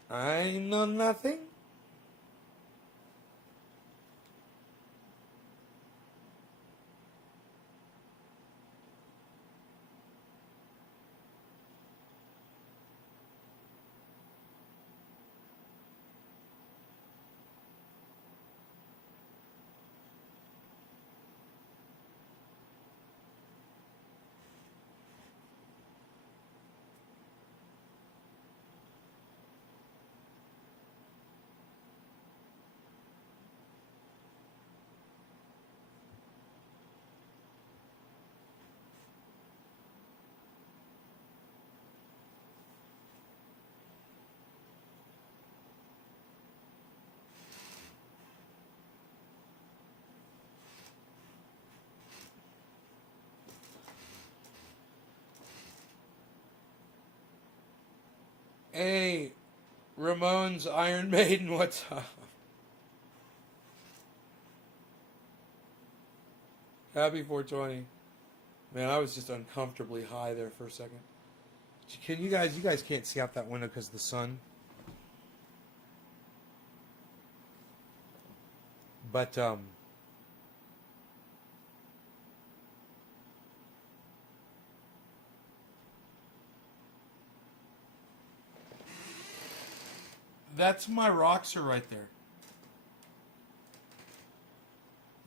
I know nothing. Hey, Ramones, Iron Maiden, what's up? Happy 420. Man, I was just uncomfortably high there for a second. Can you guys can't see out that window because of the sun. But, that's my Roxer right there.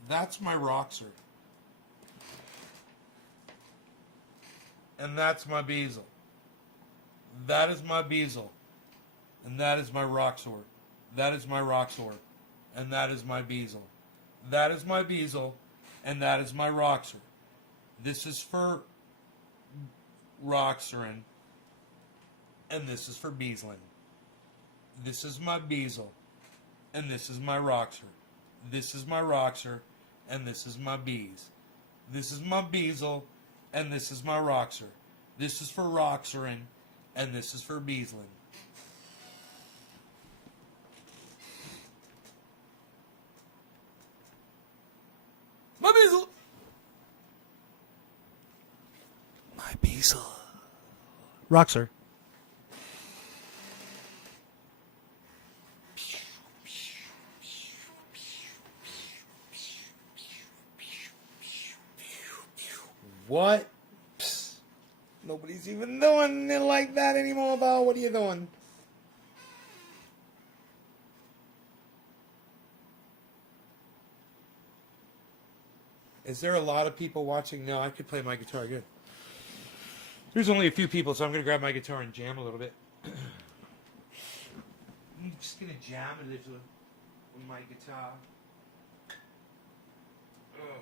That's my Roxer. And that's my Beazle. That is my Beazle. And that is my Roxor. That is my Roxor. And that is my Beazle. That is my Beazle. And that is my Roxor. This is for Roxerin. And this is for Beazlin. This is my Beazle. And this is my Roxer. This is my Roxer. And this is my Bees. This is my Beazle. And this is my Roxer. This is for Roxerin. And this is for Beazlin. My Beazle. My Beazle. Roxer. What? Psst. Nobody's even doing it like that anymore, though. What are you doing? Is there a lot of people watching? No, I could play my guitar good. There's only a few people, so I'm going to grab my guitar and jam a little bit. I'm just going to jam a little with my guitar. Oh.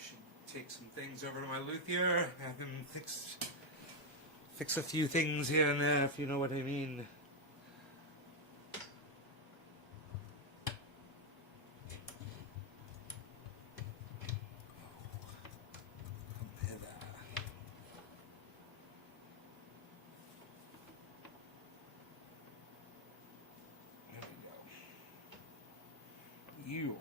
Should take some things over to my luthier, have him fix a few things here and there, if you know what I mean. There we go. You.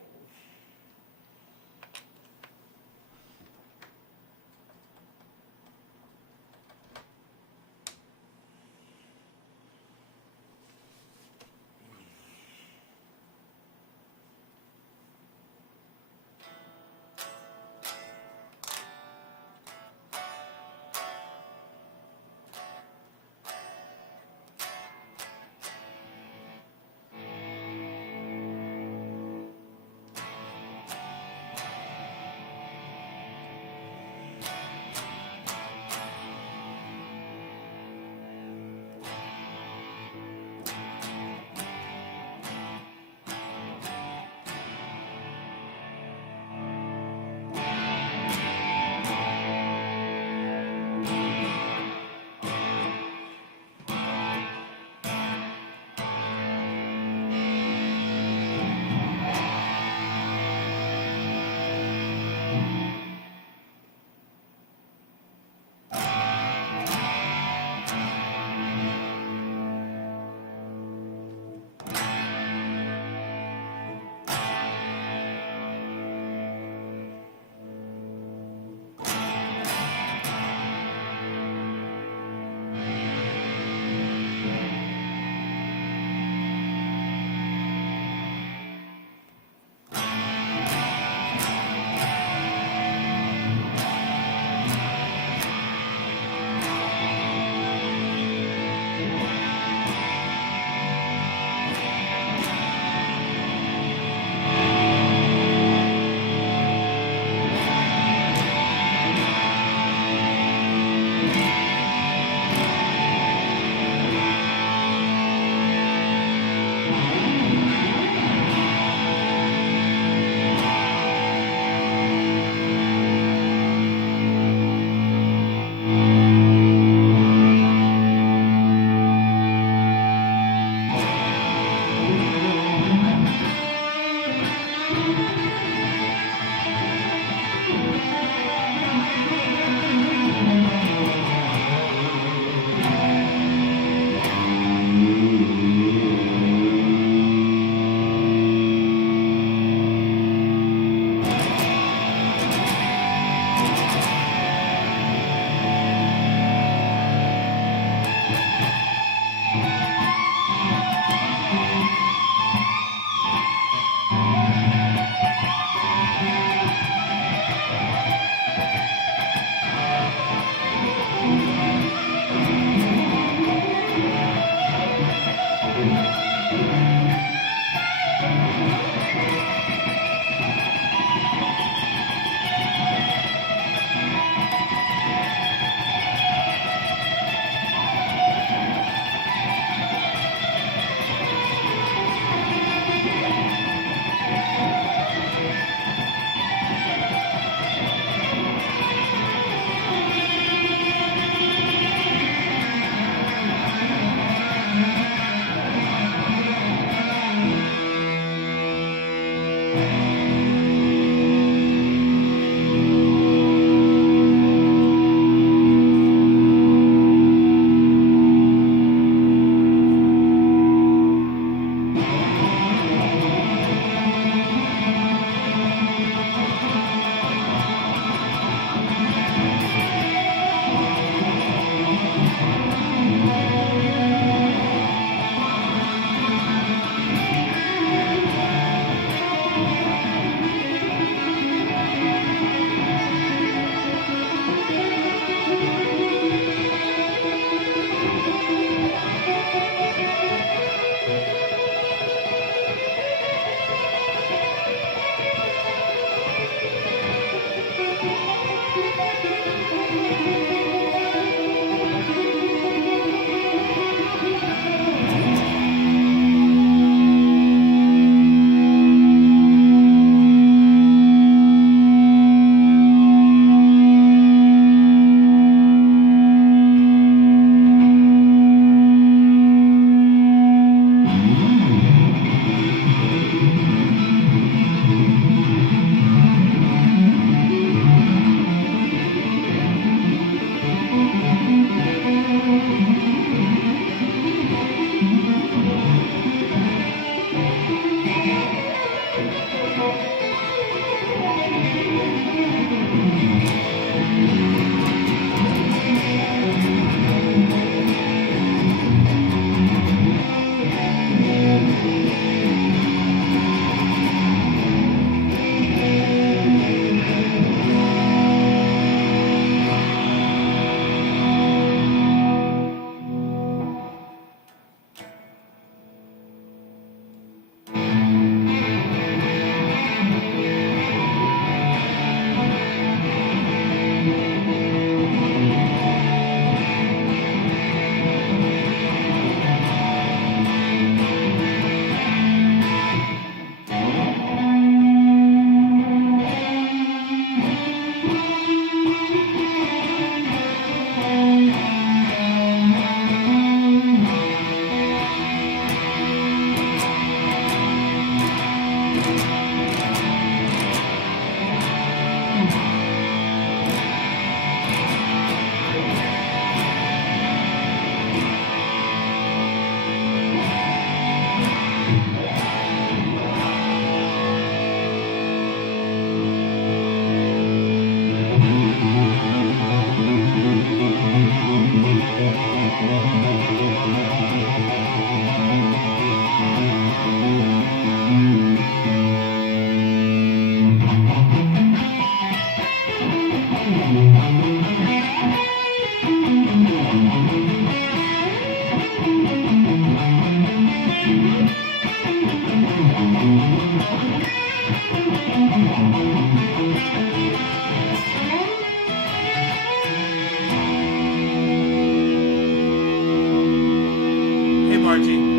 Archie.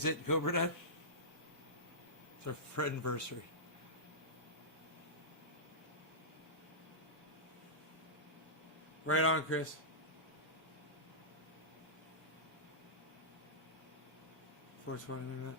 Is it Cobra Nut? It's our friend-versary. Right on, Chris. Force one internet.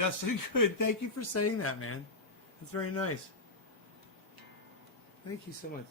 Justin, good. Thank you for saying that, man. That's very nice. Thank you so much.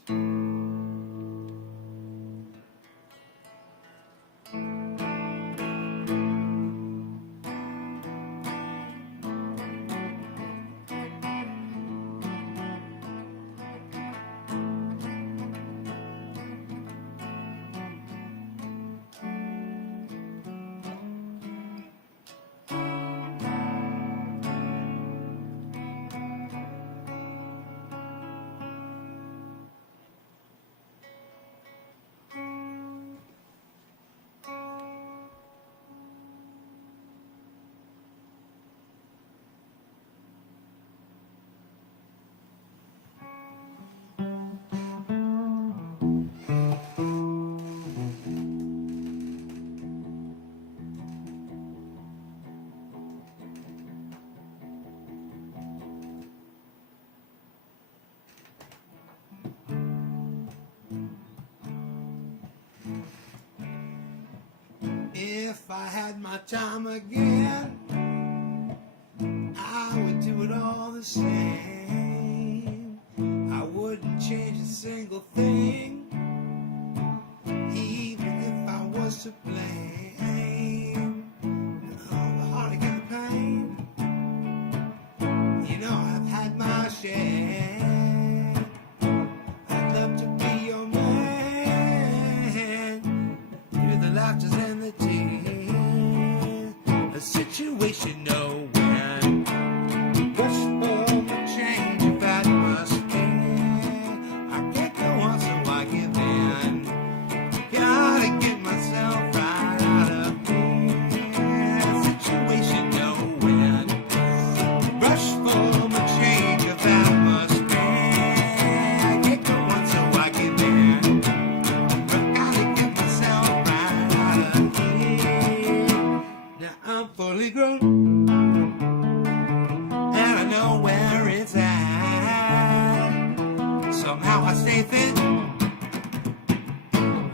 If I had my time again, I would do it all the same. I wouldn't change a single thing, even if I was to blame. The heartache and the pain, you know I've had my share. I'd love to be your man, through the laughters and the tears. A situation no when rush for the change of atmosphere. I can't go on, so I give in. Gotta get myself right out of here. Situation no when rush for the change of atmosphere. I can't go on, so I give in. But gotta get myself right out of here. Now I'm fully grown, and I know where it's at. Somehow I stay fit,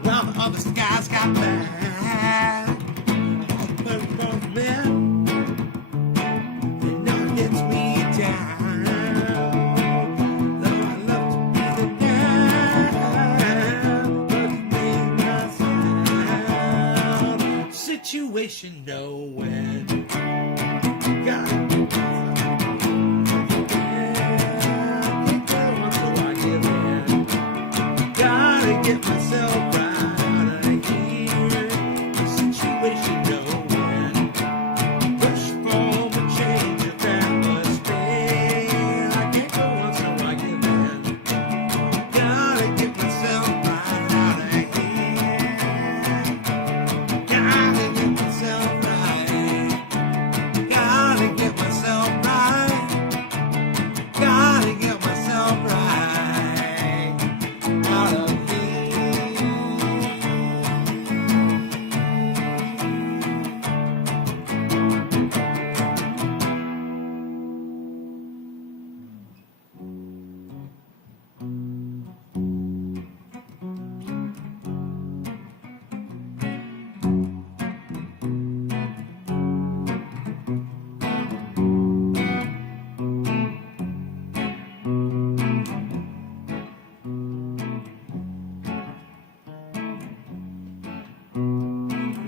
while the other guys got bad. But from there, it never gets me down. Though I love to be the down, but it made myself. Situation no when. Got it. Gotta get myself right out of here. The situation no when. Rush for the change of atmosphere. I can't go on, so I give in. Gotta get myself right out of here. Gotta get myself right. Gotta get myself right. Gotta get myself right out of here.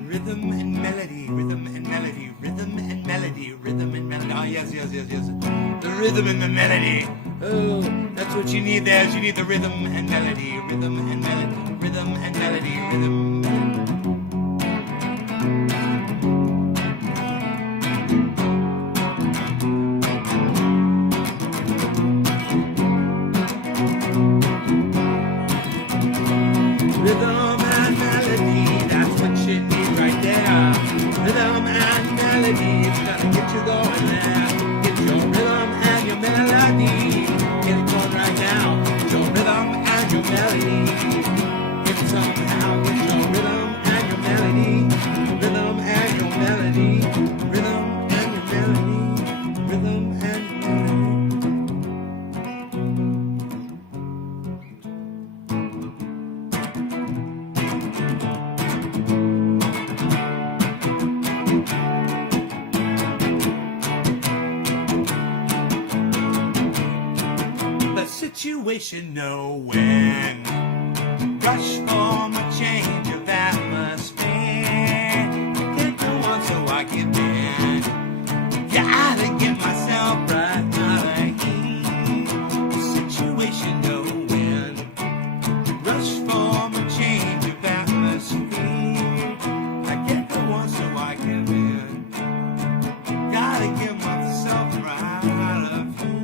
Rhythm and melody, rhythm and melody, rhythm and melody, rhythm and melody. Oh, yes, yes, yes, yes. The rhythm and the melody. Oh, that's what you need there. You need the rhythm and melody, rhythm and melody, rhythm and melody, rhythm. Rhythm and melody, that's what you need right there. Rhythm and melody, it's gonna get you going there. Get your rhythm and your melody. Get it going right now. Get your rhythm and your melody. Get it somehow. Get your rhythm and your melody. Rhythm and your melody. Rhythm and your melody. Rhythm and your melody. The situation no when. Rush for a change of atmosphere. Can't go on, so I give in. Gotta get myself right out of here. The situation no when. Rush for a change of atmosphere. I can't go on, so I give in. Gotta get myself right out of here.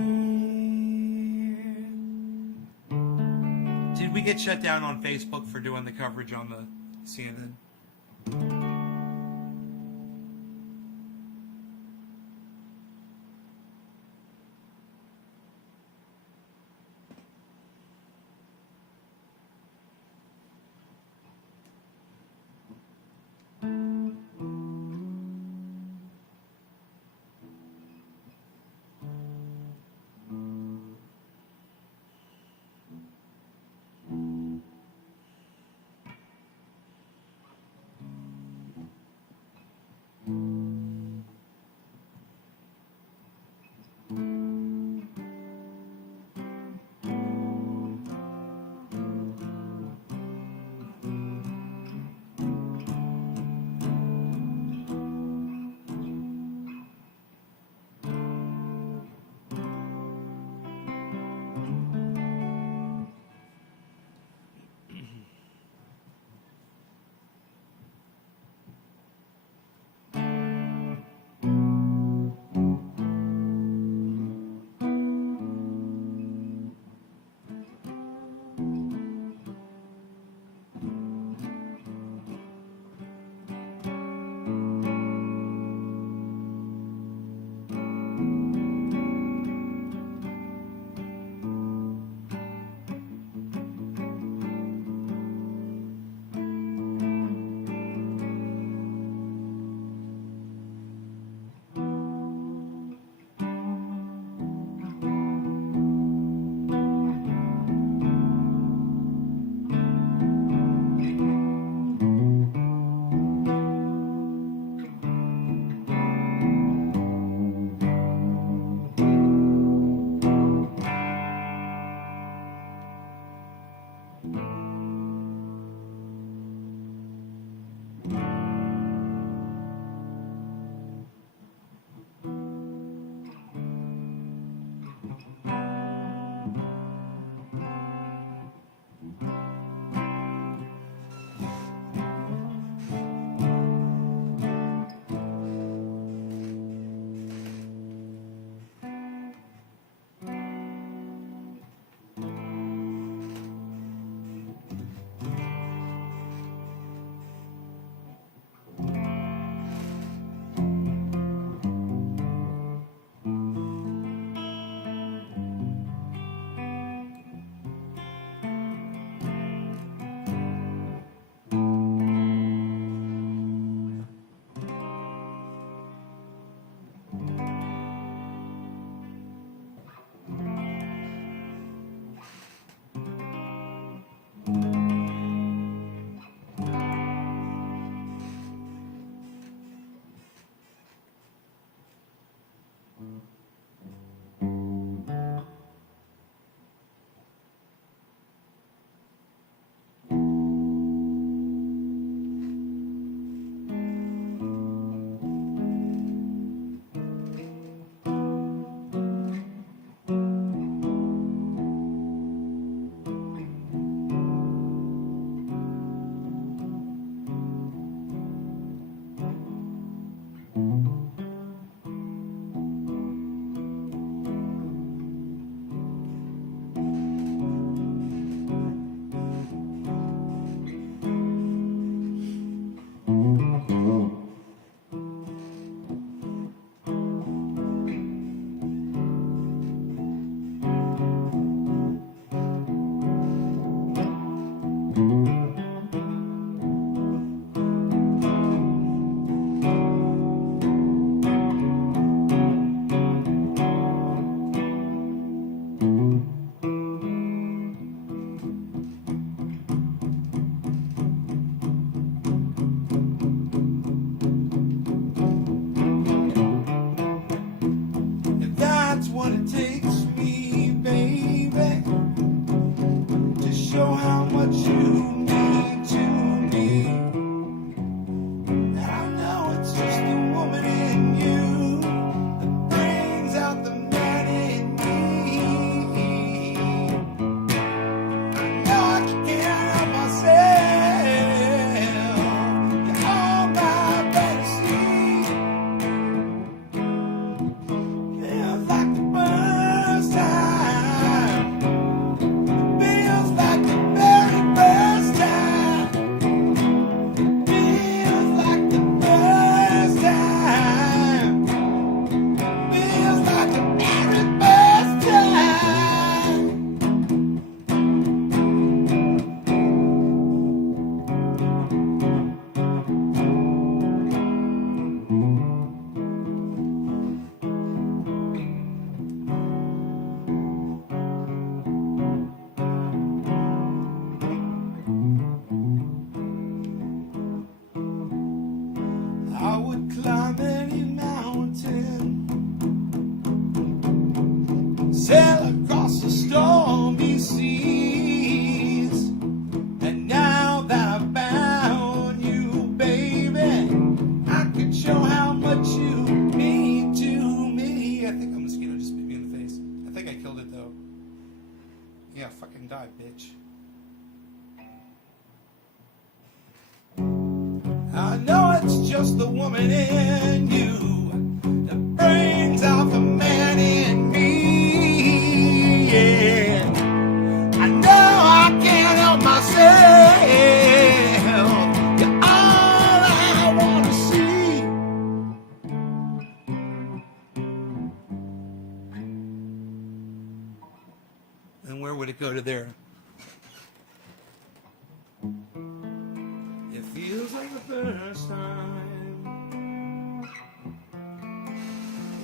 Did we get shut down on Facebook for doing the coverage on the CNN? sail across the stormy seas. And now that I've found you, baby, I could show how much you mean to me. I think a mosquito just bit me in the face. I think I killed it, though. Yeah, fucking die, bitch. I know it's just the woman in you that brings out the man in me. Yeah. I know I can't help myself. You're all I want to see. And where would it go to there? It feels like the first time,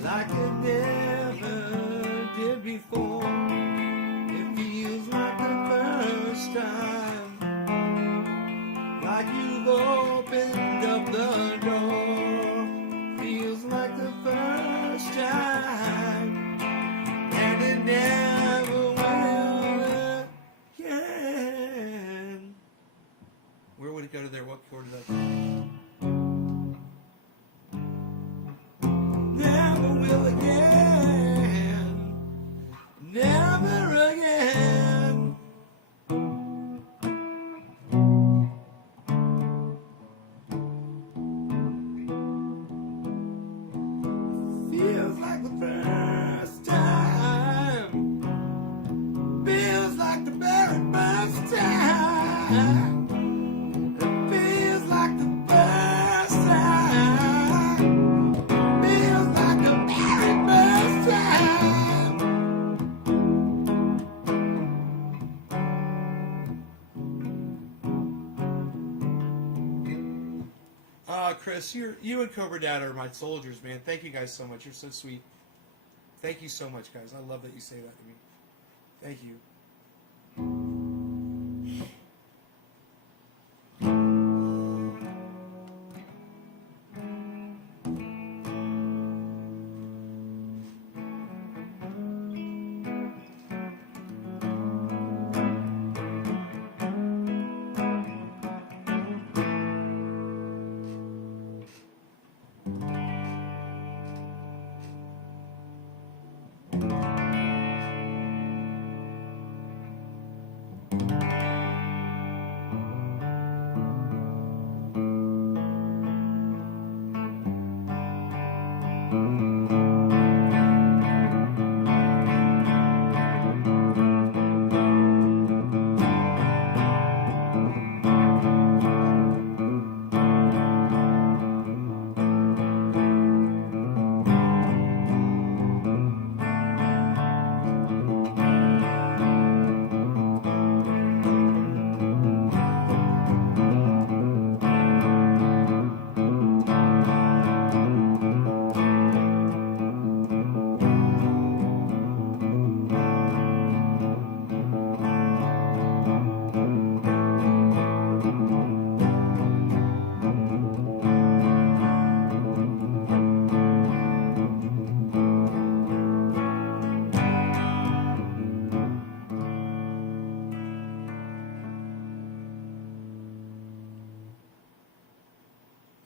like it never did before. It feels like the first time, like you've opened up the door. Feels like the first time, and it never will again. it go to there? What chord is that? Never will again. Never again. Feels like the first time. Feels like the very first time. It feels like the first time. Feels like the very first time. Chris, you and Cobra Dad are my soldiers, man. Thank you guys so much. You're so sweet. Thank you so much, guys. I love that you say that to me. Thank you.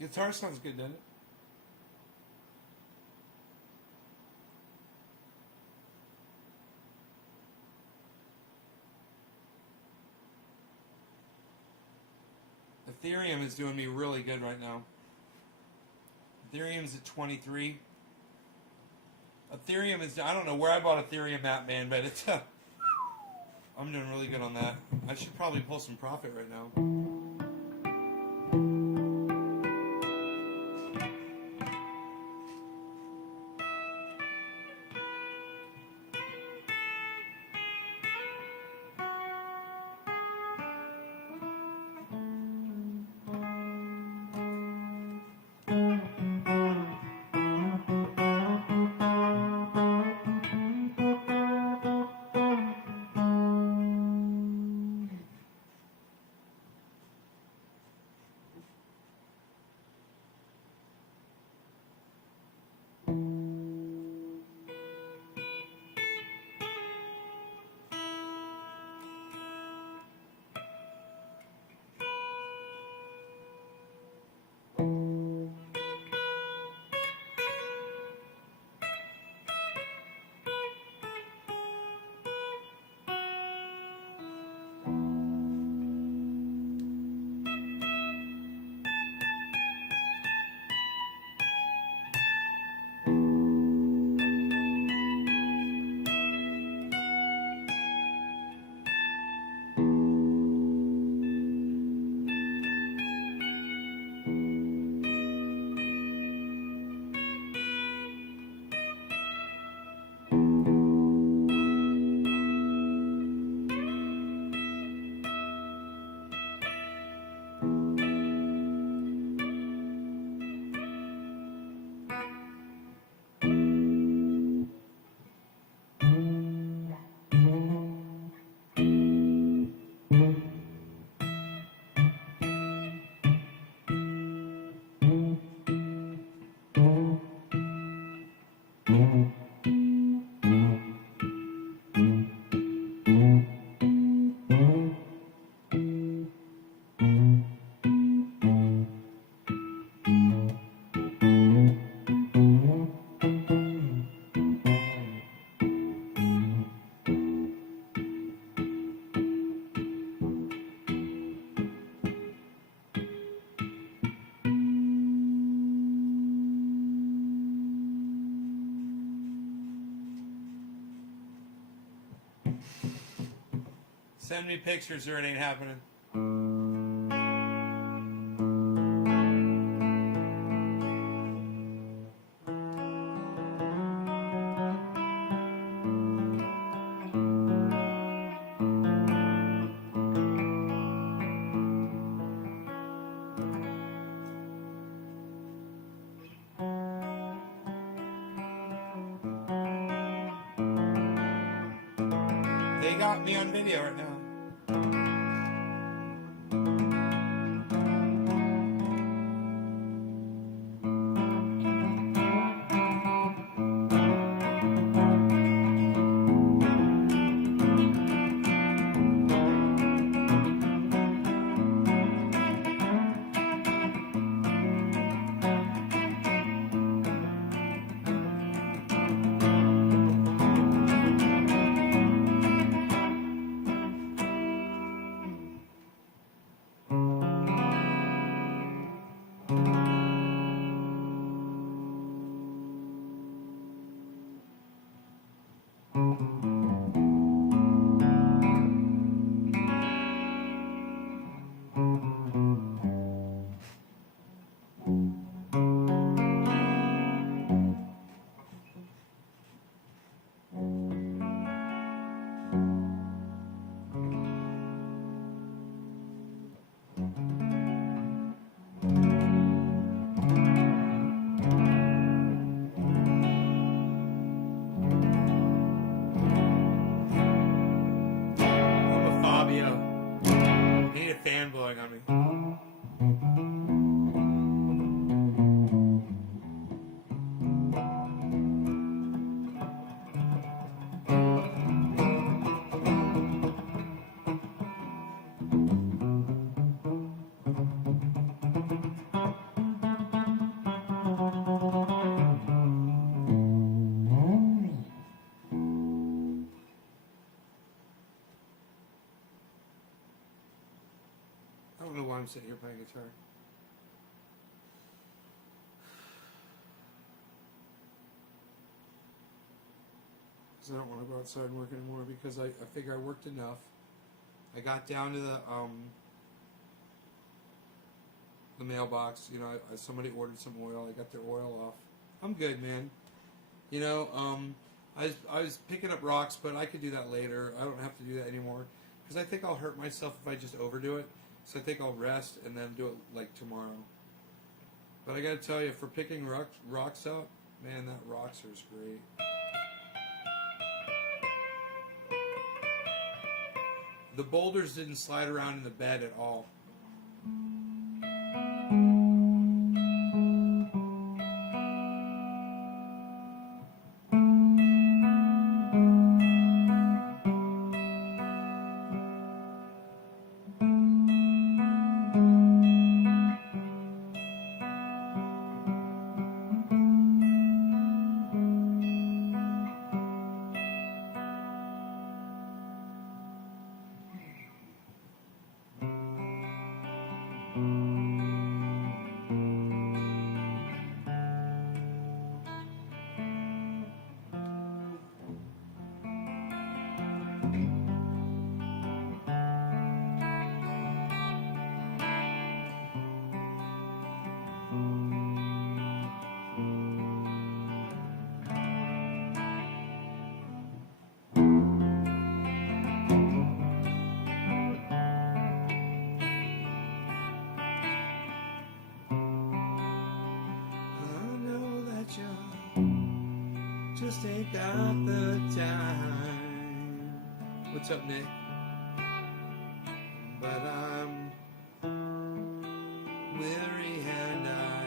Guitar sounds good, doesn't it? Ethereum is doing me really good right now. Ethereum's at 23. Ethereum is, I don't know where I bought Ethereum at, man, but it's, I'm doing really good on that. I should probably pull some profit right now. Send me pictures or it ain't happening. They got me on video right now. Fanboying on me. I don't know why I'm sitting here playing guitar. Because I don't want to go outside and work anymore because I figure I worked enough. I got down to the mailbox. You know, somebody ordered some oil. I got their oil off. I'm good, man. You know, I was picking up rocks, but I could do that later. I don't have to do that anymore because I think I'll hurt myself if I just overdo it. So I think I'll rest and then do it like tomorrow. But I gotta tell you, for picking rocks up, man, that roxer is great. The boulders didn't slide around in the bed at all. Just ain't got the time. What's up, Nick? But I'm weary and I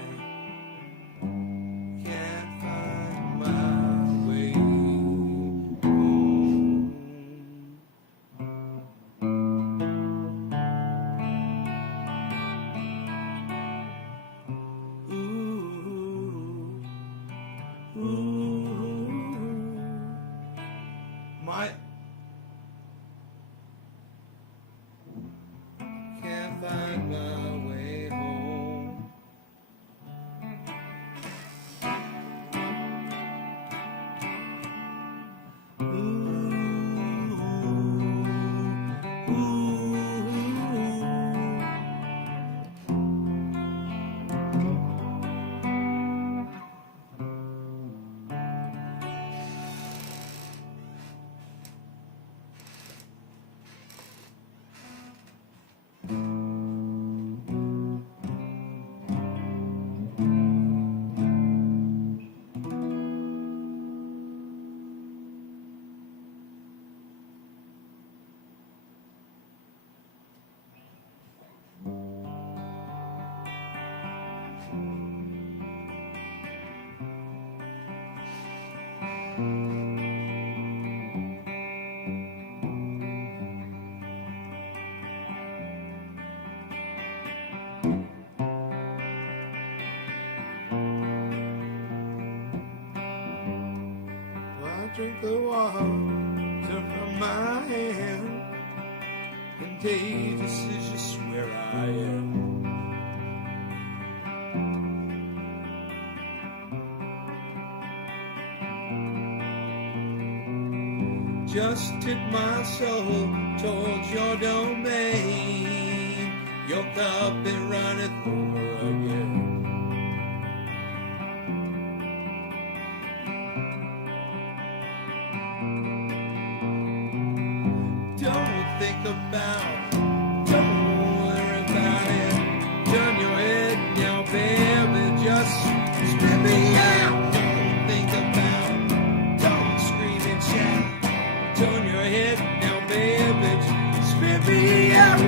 can't find my way home. Ooh, ooh. My can't find my way home. Ooh, ooh, drink the water from my hand. Contagious is just where I am. Just tip my soul towards your domain. Your cup it runneth over again. Don't think about, don't worry about it. Turn your head now, baby, just spit me out. Don't think about, don't scream and shout. Turn your head now, baby, spit me out.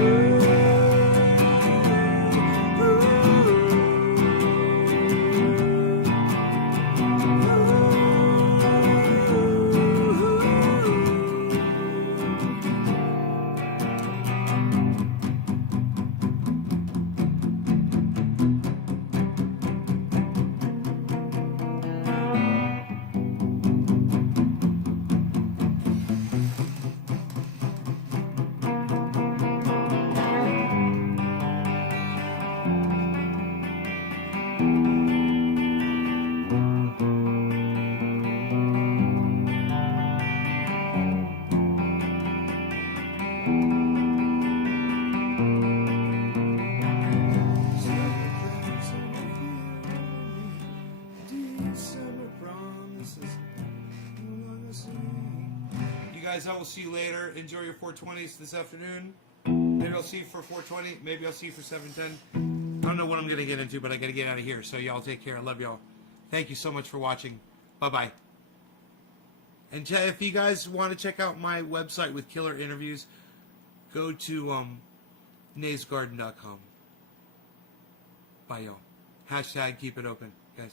Guys, I will see you later. Enjoy your 420s this afternoon. Maybe I'll see you for 420. Maybe I'll see you for 710. I don't know what I'm going to get into, but I got to get out of here. So y'all take care. I love y'all. Thank you so much for watching. Bye-bye. And if you guys want to check out my website with killer interviews, go to naysgarden.com. Bye, y'all. # keep it open, guys.